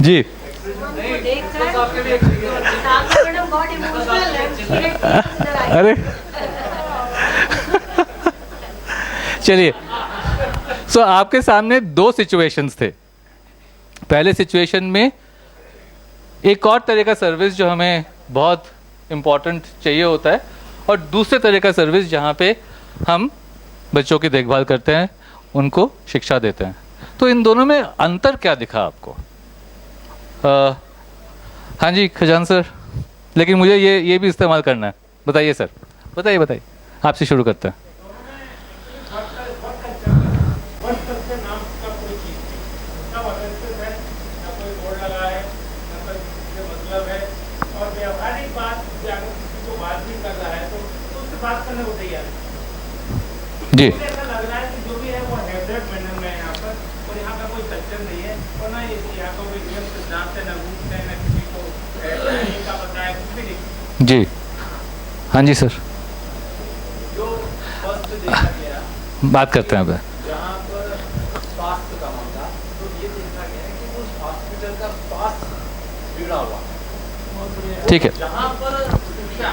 जी। अरे चलिए, सो आपके सामने दो सिचुएशंस थे। पहले सिचुएशन में एक और तरह का सर्विस जो हमें बहुत इम्पोर्टेंट चाहिए होता है, और दूसरे तरह का सर्विस जहाँ पे हम बच्चों की देखभाल करते हैं, उनको शिक्षा देते हैं। तो इन दोनों में अंतर क्या दिखा आपको? हाँ जी खजान सर, लेकिन मुझे ये भी इस्तेमाल करना है। बताइए सर, बताइए आपसे शुरू करते हैं। जी, ऐसा लग रहा है कि जो भी है वो हैबिट मैनर में है यहाँ पर, और यहाँ का कोई कल्चर नहीं है, और ना यहाँ का कोई नियम सिद्धांत है, ना रूल्स है, ना किसी को का पता है, कुछ भी नहीं। जी हाँ जी सर, जो फर्स्ट देखा गया बात करते हैं अब। जहाँ पर स्वास्थ्य का मामला, तो ये देखा गया है कि उस हॉस्पिटल का स्वास्थ्य बिगड़ा हुआ। ठीक है, जहाँ पर शिक्षा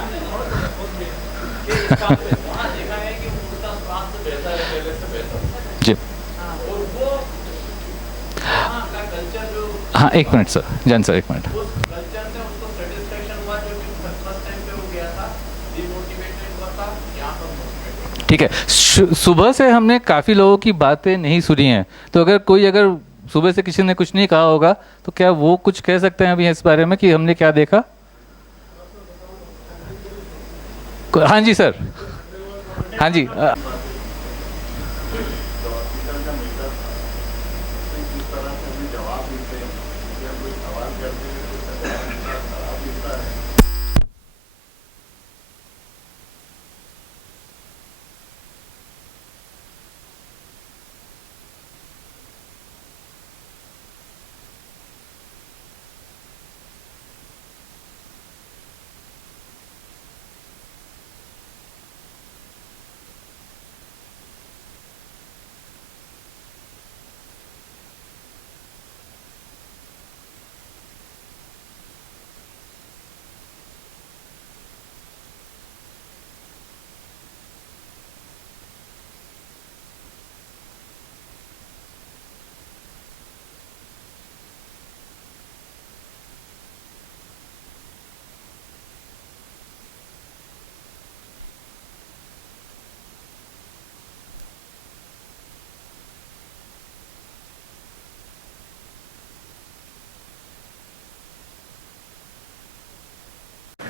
वहाँ देखा है कि उसका स्वास्थ्य बेहतर है, पहले से बेहतर जी। और वो वहाँ का कल्चर जो, हाँ एक मिनट सर, जैन सर एक मिनट। उस कल्चर से उसको सेटिस्फेक्शन हुआ जो कि फर्स्ट टाइम पे हो गया था, डिमोटिवेटेड हुआ था, यहाँ पर मोटिवेटेड। ठीक है, सुबह से हमने काफ़ी लोगों की बातें नहीं सुनी हैं, तो अगर सुबह से किसी ने कुछ नहीं कहा होगा तो क्या वो कुछ कह सकते हैं अभी इस बारे में कि हमने क्या देखा? हाँ जी सर, हाँ जी।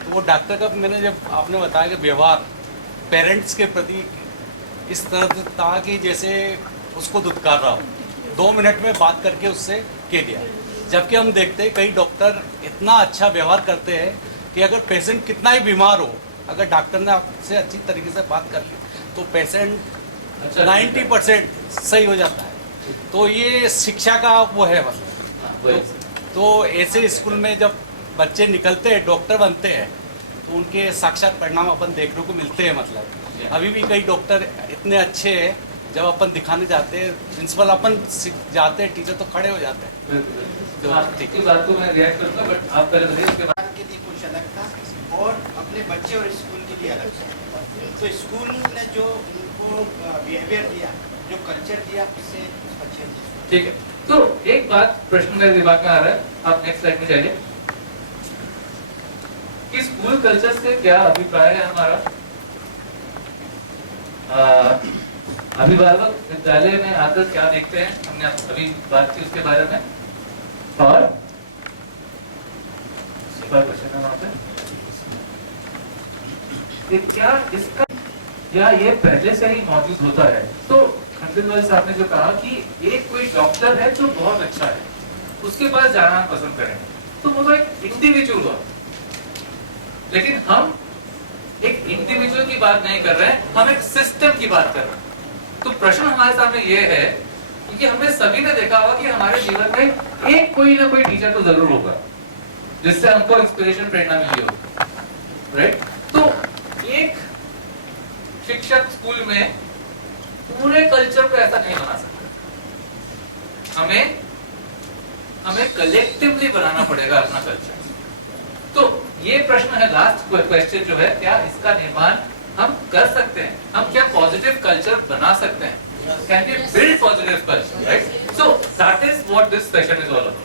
वो डॉक्टर का मैंने जब आपने बताया कि व्यवहार पेरेंट्स के प्रति इस तरह था कि जैसे उसको दुत्कार रहा हो, 2 मिनट में बात करके उससे कह दिया। जबकि हम देखते हैं कई डॉक्टर इतना अच्छा व्यवहार करते हैं कि अगर पेशेंट कितना ही बीमार हो, अगर डॉक्टर ने आपसे अच्छी तरीके से बात कर ली तो पेशेंट 90% सही हो जाता है। तो ये शिक्षा का वो है मतलब। तो ऐसे स्कूल में जब बच्चे निकलते हैं, डॉक्टर बनते हैं, तो उनके साक्षात परिणाम अपन देखने को मिलते हैं। मतलब अभी भी कई डॉक्टर इतने अच्छे हैं, जब अपन दिखाने जाते हैं, प्रिंसिपल अपन जाते हैं, टीचर तो खड़े हो जाते हैं। तो ठीक है, बात को मैं रिएक्ट करूँगा, बट आप पहले बताइए उसके बाद। के लिए कुछ अलग था और अपने बच्चे और स्कूल के लिए अलग था। तो स्कूल ने जो उनको बिहेवियर दिया, जो कल्चर दिया, उससे अच्छे। ठीक है, तो एक बात प्रश्न मेरे दिमाग में आ रहा है, आप नेक्स्ट स्लाइड में जाइए कि स्कूल कल्चर से क्या अभिप्राय है हमारा। अभिभावक विद्यालय में आकर क्या देखते हैं, हमने अभी बात की उसके बारे में। और क्वेश्चन है वहां पे क्या इसका या ये पहले से ही मौजूद होता है। तो खंडेलवाल साहब ने जो कहा कि एक कोई डॉक्टर है जो बहुत अच्छा है, उसके पास जाना हम पसंद करें, तो वो एक इंडिविजुअल हुआ। लेकिन हम एक इंडिविजुअल की बात नहीं कर रहे हैं, हम एक सिस्टम की बात कर रहे हैं। तो प्रश्न हमारे सामने ये है, क्योंकि हमने सभी ने देखा होगा कि हमारे जीवन में एक कोई ना कोई टीचर तो जरूर होगा जिससे हमको इंस्पिरेशन, प्रेरणा मिली होगी, राइट। तो एक शिक्षक स्कूल में पूरे कल्चर को ऐसा नहीं बना सकता, हमें कलेक्टिवली बनाना पड़ेगा अपना कल्चर। तो ये प्रश्न है, लास्ट क्वेश्चन जो है, क्या इसका निर्माण हम कर सकते हैं, हम क्या पॉजिटिव कल्चर बना सकते हैं, can we build positive culture, right. So that is what this session is all about.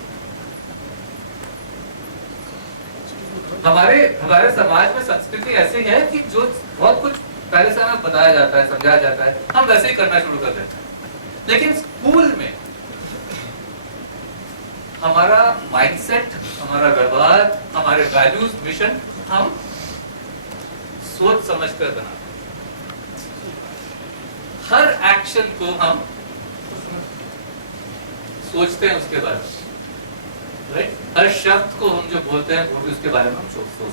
हमारे समाज में संस्कृति ऐसी है कि जो बहुत कुछ पहले से हमें बताया जाता है, समझाया जाता है, हम वैसे ही करना शुरू कर देते हैं। लेकिन स्कूल में हमारा माइंडसेट, हमारा व्यवहार, हमारे वैल्यूज, मिशन हम सोच समझकर बनाते हैं। हर एक्शन को हम सोचते हैं उसके बारे में, राइट। हर शब्द को हम जो बोलते हैं वो भी उसके बारे में हम सोचते हैं,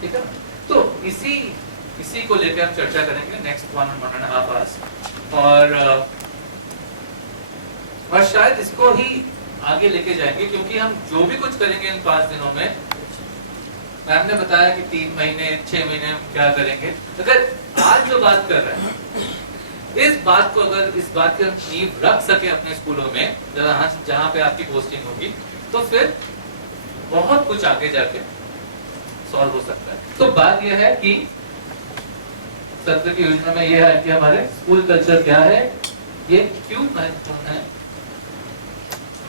ठीक है। तो इसी को लेकर हम चर्चा करेंगे नेक्स्ट 1.5 आवर्स, और शायद इसको ही आगे लेके जाएंगे, क्योंकि हम जो भी कुछ करेंगे इन 5 दिनों में, मैम ने बताया कि 3 महीने 6 महीने हम क्या करेंगे। अगर आज जो बात कर रहे हैं, इस बात को अगर इस बात की नींव रख सके अपने स्कूलों में, जहाँ पे आपकी पोस्टिंग होगी, तो फिर बहुत कुछ आगे जाके सॉल्व हो सकता है। तो बात यह है कि सत्र की योजना में यह है कि हमारे स्कूल कल्चर क्या है, ये क्यों महत्वपूर्ण है,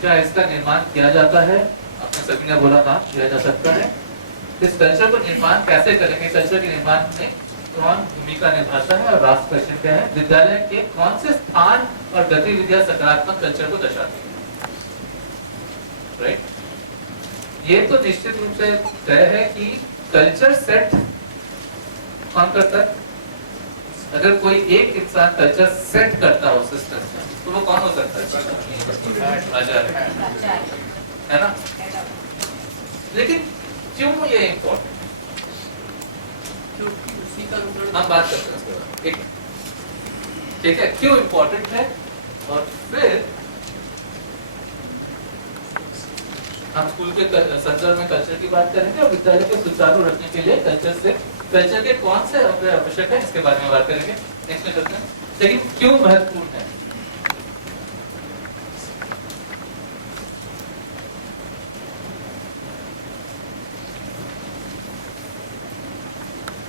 क्या इसका निर्माण किया जाता है। आपने सभी ने बोला हाँ, किया जा सकता है। इस कल्चर को निर्माण कैसे करेंगे, कल्चर के निर्माण में कौन भूमिका निभाता है, और लास्ट क्वेश्चन क्या है, विद्यालय के कौन से स्थान और गतिविधियां सकारात्मक कल्चर को दर्शाती है, राइट। ये तो निश्चित रूप से तय है कि कल्चर सेट कौन करता है। अगर कोई एक इंसान कल्चर सेट करता हो सिस्टम में, तो वो कौन हो सकता है, आचार्य, है ना। लेकिन क्यों ये इम्पोर्टेंट, हम बात करते हैं, ठीक है, क्यों इम्पोर्टेंट है, और फिर हम स्कूल के संदर्भ में कल्चर की बात करेंगे, और विद्यालय को सुचारू रखने के लिए कल्चर के कौन से आवश्यक है, इसके बारे में बात करेंगे। नेक्स्ट में चलते हैं, लेकिन क्यों महत्वपूर्ण है।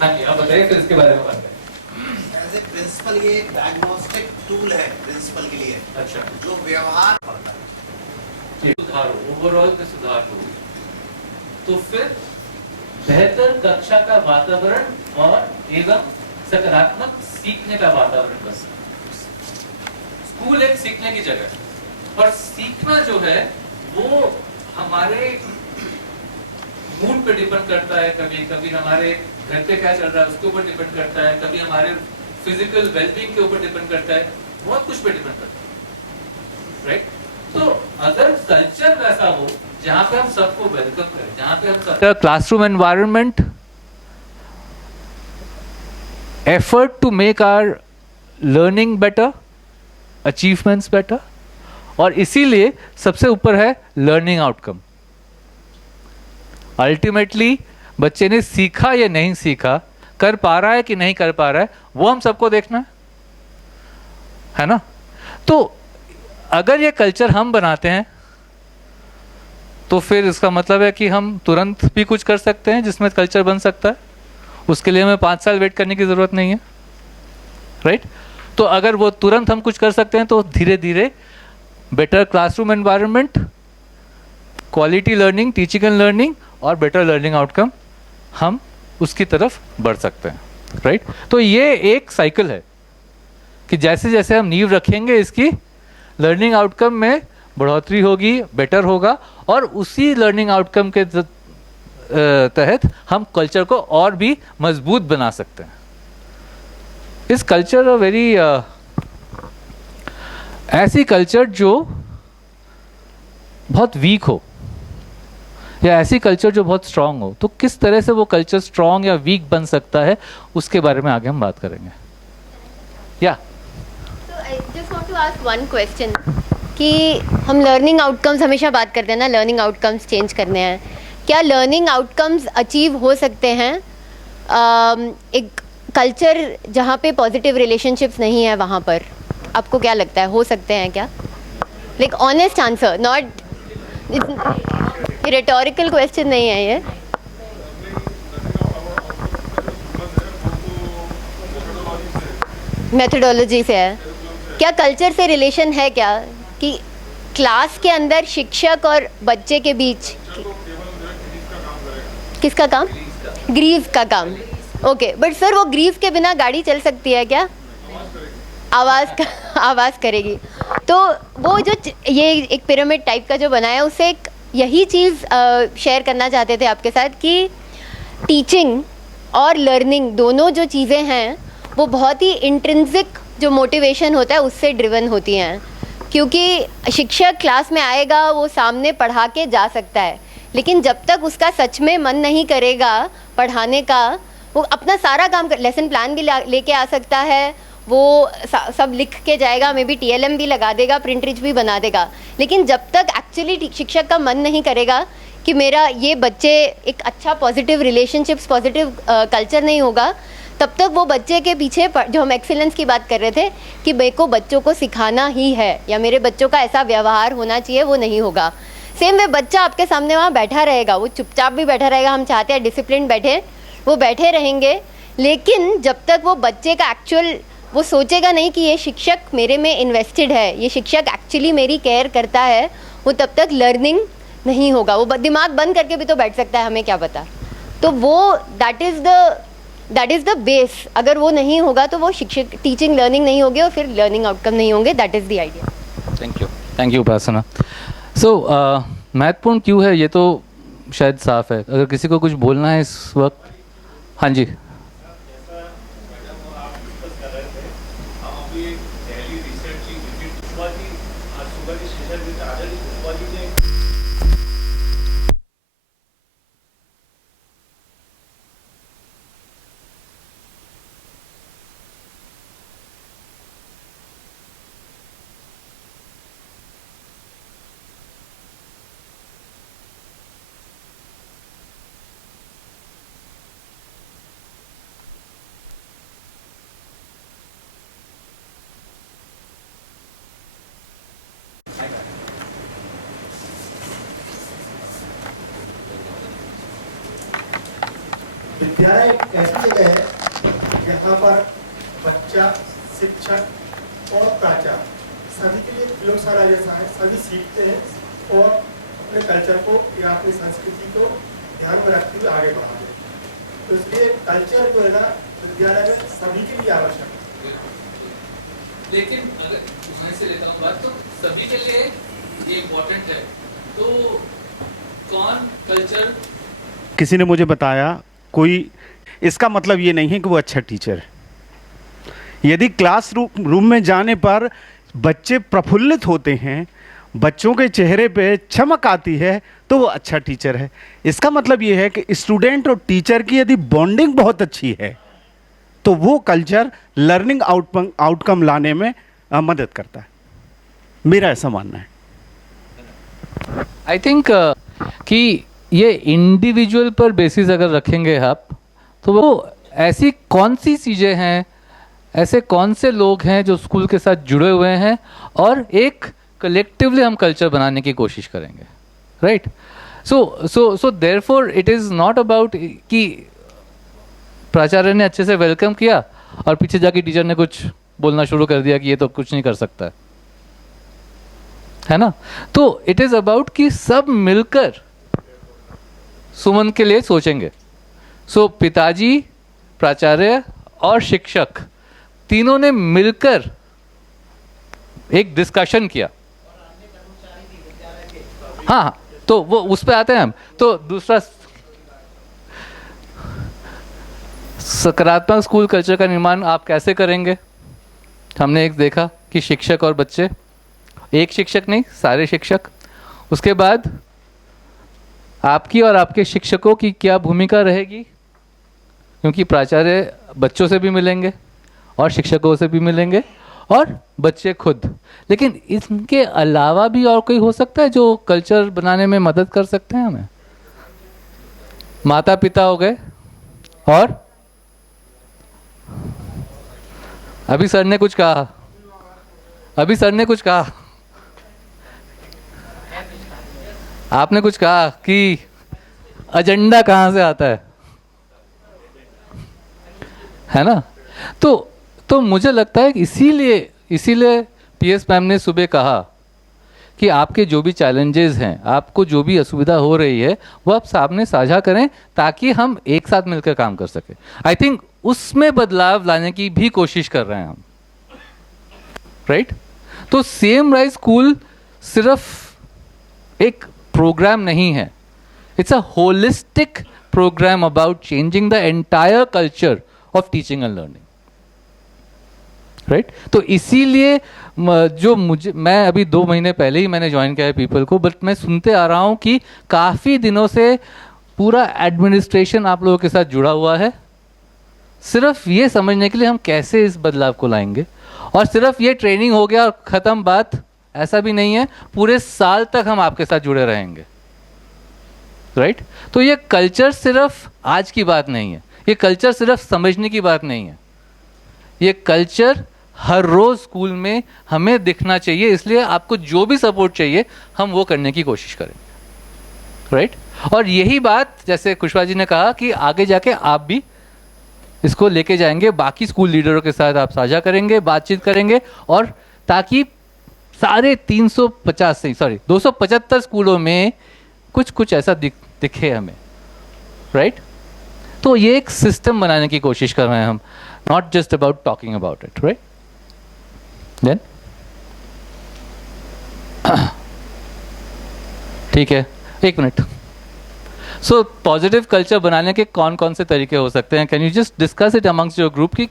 हाँ जी, आप बताइए, फिर इसके बारे में बात करें। एज ए प्रिंसिपल ये एक डायग्नोस्टिक टूल है प्रिंसिपल के लिए, अच्छा, जो व्यवहार पड़ता है, सुधार हो, ओवरऑल में सुधार हो, तो फिर बेहतर कक्षा का वातावरण और एवं सकारात्मक सीखने का वातावरण बन सकता। स्कूल एक सीखने की जगह है, और सीखना जो है वो हमारे मूड पे डिपेंड करता है, कभी कभी हमारे घर पे क्या चल रहा है उसके ऊपर डिपेंड करता है, कभी हमारे फिजिकल वेलबींग के ऊपर डिपेंड करता है, बहुत कुछ पे डिपेंड करता है, राइट। तो अगर कल्चर वैसा हो जहाँ पे हम सबको वेलकम करें, जहाँ पे हम सब classroom environment, effort to make our learning better, achievements better, और इसीलिए सबसे ऊपर है लर्निंग आउटकम। अल्टीमेटली बच्चे ने सीखा या नहीं सीखा, कर पा रहा है कि नहीं कर पा रहा है, वो हम सबको देखना है ना। तो अगर ये कल्चर हम बनाते हैं तो फिर इसका मतलब है कि हम तुरंत भी कुछ कर सकते हैं जिसमें कल्चर बन सकता है। उसके लिए हमें 5 साल वेट करने की ज़रूरत नहीं है, राइट। तो अगर वो तुरंत हम कुछ कर सकते हैं तो धीरे धीरे better classroom environment, quality learning, teaching and learning और बेटर लर्निंग आउटकम, हम उसकी तरफ बढ़ सकते हैं, राइट। तो ये एक साइकिल है कि जैसे जैसे हम नींव रखेंगे इसकी, लर्निंग आउटकम में बढ़ोतरी होगी, बेटर होगा, और उसी लर्निंग आउटकम के तहत हम कल्चर को और भी मजबूत बना सकते हैं। इस कल्चर अ वेरी ऐसी कल्चर जो बहुत वीक हो या ऐसी कल्चर जो बहुत स्ट्रांग हो, तो किस तरह से वो कल्चर स्ट्रांग या वीक बन सकता है उसके बारे में आगे हम बात करेंगे। या I just want to ask one question कि हम लर्निंग आउटकम्स हमेशा बात करते हैं ना, लर्निंग आउटकम्स चेंज करने हैं। क्या लर्निंग आउटकम्स अचीव हो सकते हैं एक कल्चर जहाँ पे पॉजिटिव रिलेशनशिप्स नहीं है वहाँ पर? आपको क्या लगता है, हो सकते हैं क्या? Like honest answer, not rhetorical question नहीं है ये। मेथोडोलॉजी से है क्या? कल्चर से रिलेशन है क्या कि क्लास के अंदर शिक्षक और बच्चे के बीच किसका काम? ग्रीव का काम। ओके, बट सर वो ग्रीव के बिना गाड़ी चल सकती है क्या? आवाज़ करेगी। तो वो जो ये एक पिरामिड टाइप का जो बनाया, उससे एक यही चीज़ शेयर करना चाहते थे आपके साथ कि टीचिंग और लर्निंग दोनों जो चीज़ें हैं वो बहुत ही इंट्रिंसिक जो मोटिवेशन होता है उससे ड्रिवन होती हैं। क्योंकि शिक्षक क्लास में आएगा, वो सामने पढ़ा के जा सकता है, लेकिन जब तक उसका सच में मन नहीं करेगा पढ़ाने का, वो अपना सारा काम लेसन प्लान भी लेके आ सकता है, वो सब लिख के जाएगा, मे बी TLM भी लगा देगा, प्रिंट रिच भी बना देगा, लेकिन जब तक एक्चुअली शिक्षक का मन नहीं करेगा कि मेरा ये बच्चे एक अच्छा पॉजिटिव रिलेशनशिप्स, पॉजिटिव कल्चर नहीं होगा, तब तक वो बच्चे के पीछे जो हम एक्सीलेंस की बात कर रहे थे कि मेरे को बच्चों को सिखाना ही है या मेरे बच्चों का ऐसा व्यवहार होना चाहिए, वो नहीं होगा। सेम वे बच्चा आपके सामने वहाँ बैठा रहेगा, वो चुपचाप भी बैठा रहेगा, हम चाहते हैं डिसिप्लिन बैठे, वो बैठे रहेंगे, लेकिन जब तक वो बच्चे का एक्चुअल वो सोचेगा नहीं कि ये शिक्षक मेरे में इन्वेस्टेड है, ये शिक्षक एक्चुअली मेरी केयर करता है, वो तब तक लर्निंग नहीं होगा। वो दिमाग बंद करके भी तो बैठ सकता है, हमें क्या पता। तो वो दैट इज़ द बेस। अगर वो नहीं होगा तो वो शिक्षक टीचिंग लर्निंग नहीं होगी और फिर लर्निंग आउटकम नहीं होंगे। That is the idea. Thank you Upasana. So महत्वपूर्ण क्यों है ये तो शायद साफ है। अगर किसी को कुछ बोलना है इस वक्त, हाँ जी। विद्यालय एक ऐसी जगह है जहाँ पर बच्चा, शिक्षक और प्राचार्य सभी के लिए प्रयोगशाला जैसा है। सभी सीखते हैं और अपने कल्चर को या अपनी संस्कृति को ध्यान में रखते हुए आगे बढ़ाते हैं। तो इसलिए कल्चर जो है ना विद्यालय में सभी के लिए आवश्यक है। लेकिन अगर मैं से लेता हूँ बात, तो सभी के लिए ये इम्पोर्टेंट है। तो कौन कल्चर, किसी ने मुझे बताया, कोई इसका मतलब ये नहीं है कि वो अच्छा टीचर है। यदि क्लास रूम में जाने पर बच्चे प्रफुल्लित होते हैं बच्चों के चेहरे पे चमक आती है तो वो अच्छा टीचर है। इसका मतलब ये है कि स्टूडेंट और टीचर की यदि बॉन्डिंग बहुत अच्छी है तो वो कल्चर लर्निंग आउटकम लाने में मदद करता है, मेरा ऐसा मानना है। आई थिंक कि ये इंडिविजुअल पर बेसिस अगर रखेंगे आप, तो वो ऐसी कौन सी चीज़ें हैं, ऐसे कौन से लोग हैं जो स्कूल के साथ जुड़े हुए हैं और एक कलेक्टिवली हम कल्चर बनाने की कोशिश करेंगे, right? So therefore it is not about कि प्राचार्य ने अच्छे से वेलकम किया और पीछे जाके टीचर ने कुछ बोलना शुरू कर दिया कि ये तो कुछ नहीं कर सकता है ना। तो इट इज़ अबाउट कि सब मिलकर सुमन के लिए सोचेंगे। सो पिताजी, प्राचार्य और शिक्षक तीनों ने मिलकर एक डिस्कशन किया। हाँ, तो वो उस पे आते हैं हम। तो दूसरा, सकारात्मक स्कूल कल्चर का निर्माण आप कैसे करेंगे? हमने एक देखा कि शिक्षक और बच्चे, एक शिक्षक नहीं, सारे शिक्षक। उसके बाद आपकी और आपके शिक्षकों की क्या भूमिका रहेगी, क्योंकि प्राचार्य बच्चों से भी मिलेंगे और शिक्षकों से भी मिलेंगे और बच्चे खुद। लेकिन इसके अलावा भी और कोई हो सकता है जो कल्चर बनाने में मदद कर सकते हैं हमें? माता पिता हो गए, और अभी सर ने कुछ कहा, आपने कुछ कहा कि एजेंडा कहाँ से आता है ना? तो मुझे लगता है कि इसीलिए पीएस मैम ने सुबह कहा कि आपके जो भी चैलेंजेस हैं, आपको जो भी असुविधा हो रही है, वो आप सामने साझा करें ताकि हम एक साथ मिलकर काम कर सकें। आई थिंक उसमें बदलाव लाने की भी कोशिश कर रहे हैं हम, राइट? तो सेम राइज स्कूल सिर्फ एक प्रोग्राम नहीं है, it's a holistic programme about changing the entire culture of teaching and learning, right? तो इसीलिए जो मैं अभी 2 महीने पहले ही मैंने ज्वाइन किया है पीपल को, बट मैं सुनते आ रहा हूँ कि काफ़ी दिनों से पूरा एडमिनिस्ट्रेशन आप लोगों के साथ जुड़ा हुआ है, सिर्फ ये समझने के लिए हम कैसे इस बदलाव को लाएंगे। और सिर्फ ये ट्रेनिंग हो गया और ख़त्म बात, ऐसा भी नहीं है, पूरे साल तक हम आपके साथ जुड़े रहेंगे, राइट? तो ये कल्चर सिर्फ आज की बात नहीं है, ये कल्चर सिर्फ समझने की बात नहीं है, ये कल्चर हर रोज़ स्कूल में हमें दिखना चाहिए। इसलिए आपको जो भी सपोर्ट चाहिए हम वो करने की कोशिश करेंगे, राइट? और यही बात, जैसे कुशवाहा जी ने कहा, कि आगे जाके आप भी इसको लेके जाएंगे, बाकी स्कूल लीडरों के साथ आप साझा करेंगे, बातचीत करेंगे, और ताकि सारे 275 स्कूलों में कुछ ऐसा दिखे हमें, राइट? तो ये एक सिस्टम बनाने की कोशिश कर रहे हैं हम, not just about talking about it, right? Then ठीक है, 1 मिनट। सो पॉजिटिव कल्चर बनाने के कौन कौन से तरीके हो सकते हैं? Can you just discuss it amongst your group की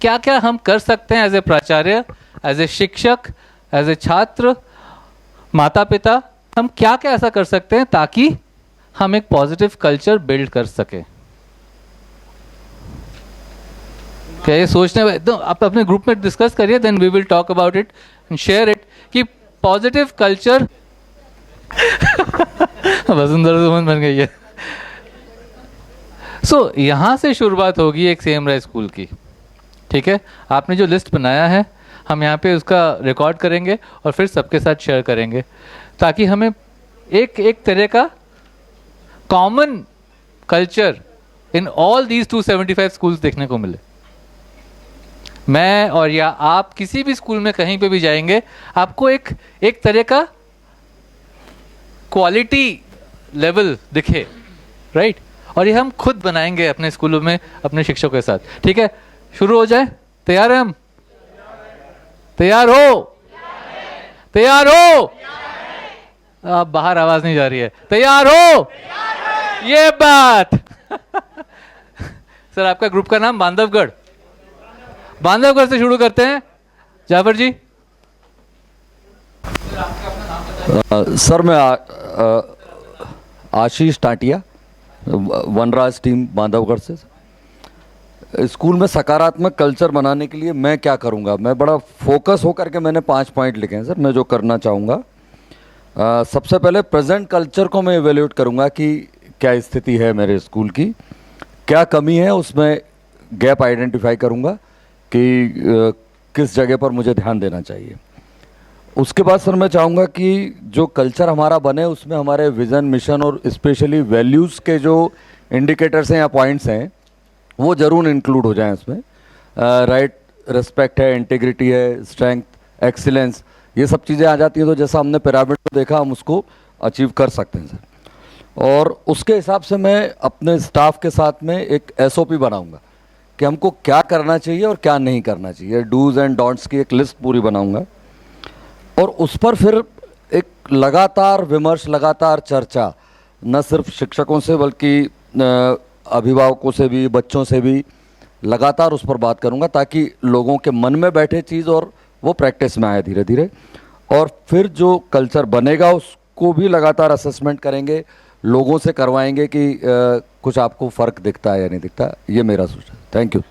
क्या क्या हम कर सकते हैं एज ए प्राचार्य, एज ए शिक्षक, एज ए छात्र, माता पिता, हम क्या क्या ऐसा कर सकते हैं ताकि हम एक पॉजिटिव कल्चर बिल्ड कर सके? क्या ये सोचने में, तो आप अपने ग्रुप में डिस्कस करिए, then we will talk about it and share it कि पॉजिटिव कल्चर वसुंधरा सुमन बन गई है। सो यहाँ से शुरुआत होगी एक सेम राइज स्कूल की, ठीक है? आपने जो लिस्ट बनाया है हम यहाँ पे उसका रिकॉर्ड करेंगे और फिर सबके साथ शेयर करेंगे, ताकि हमें एक तरह का common culture in all these 275 schools देखने को मिले। मैं और या आप किसी भी स्कूल में कहीं पे भी जाएंगे, आपको एक तरह का क्वालिटी लेवल दिखे, राइट? और ये हम खुद बनाएंगे अपने स्कूलों में अपने शिक्षकों के साथ, ठीक है? शुरू हो जाए, तैयार है हम? तैयार हो? आप बाहर आवाज नहीं जा रही है, तैयार हो? ये बात सर, आपका ग्रुप का नाम बांधवगढ़ से शुरू करते हैं। जाफर जी, सर आपका अपना नाम बता सर मैं आशीष टाटिया, वनराज टीम बांधवगढ़ से। स्कूल में सकारात्मक कल्चर बनाने के लिए मैं क्या करूंगा, मैं बड़ा फोकस होकर के मैंने 5 पॉइंट लिखे हैं सर, मैं जो करना चाहूँगा। सबसे पहले प्रेजेंट कल्चर को मैं इवेल्यूएट करूंगा कि क्या स्थिति है मेरे स्कूल की, क्या कमी है, उसमें गैप आइडेंटिफाई करूंगा कि किस जगह पर मुझे ध्यान देना चाहिए। उसके बाद सर मैं चाहूँगा कि जो कल्चर हमारा बने उसमें हमारे विज़न, मिशन और स्पेशली वैल्यूज़ के जो इंडिकेटर्स हैं या पॉइंट्स हैं वो ज़रूर इंक्लूड हो जाएं इसमें। राइट, रिस्पेक्ट है, इंटीग्रिटी है, स्ट्रेंथ, एक्सीलेंस, ये सब चीज़ें आ जाती हैं तो जैसा हमने पिरामिड में देखा हम उसको अचीव कर सकते हैं सर। और उसके हिसाब से मैं अपने स्टाफ के साथ में एक SOP बनाऊँगा कि हमको क्या करना चाहिए और क्या नहीं करना चाहिए, डूज एंड डोंट्स की एक लिस्ट पूरी बनाऊँगा। और उस पर फिर एक लगातार विमर्श, लगातार चर्चा, न सिर्फ शिक्षकों से बल्कि अभिभावकों से भी, बच्चों से भी लगातार उस पर बात करूंगा ताकि लोगों के मन में बैठे चीज़ और वो प्रैक्टिस में आए धीरे धीरे। और फिर जो कल्चर बनेगा उसको भी लगातार असेसमेंट करेंगे, लोगों से करवाएंगे कि कुछ आपको फ़र्क दिखता है या नहीं दिखता। ये मेरा सोच है। Thank you.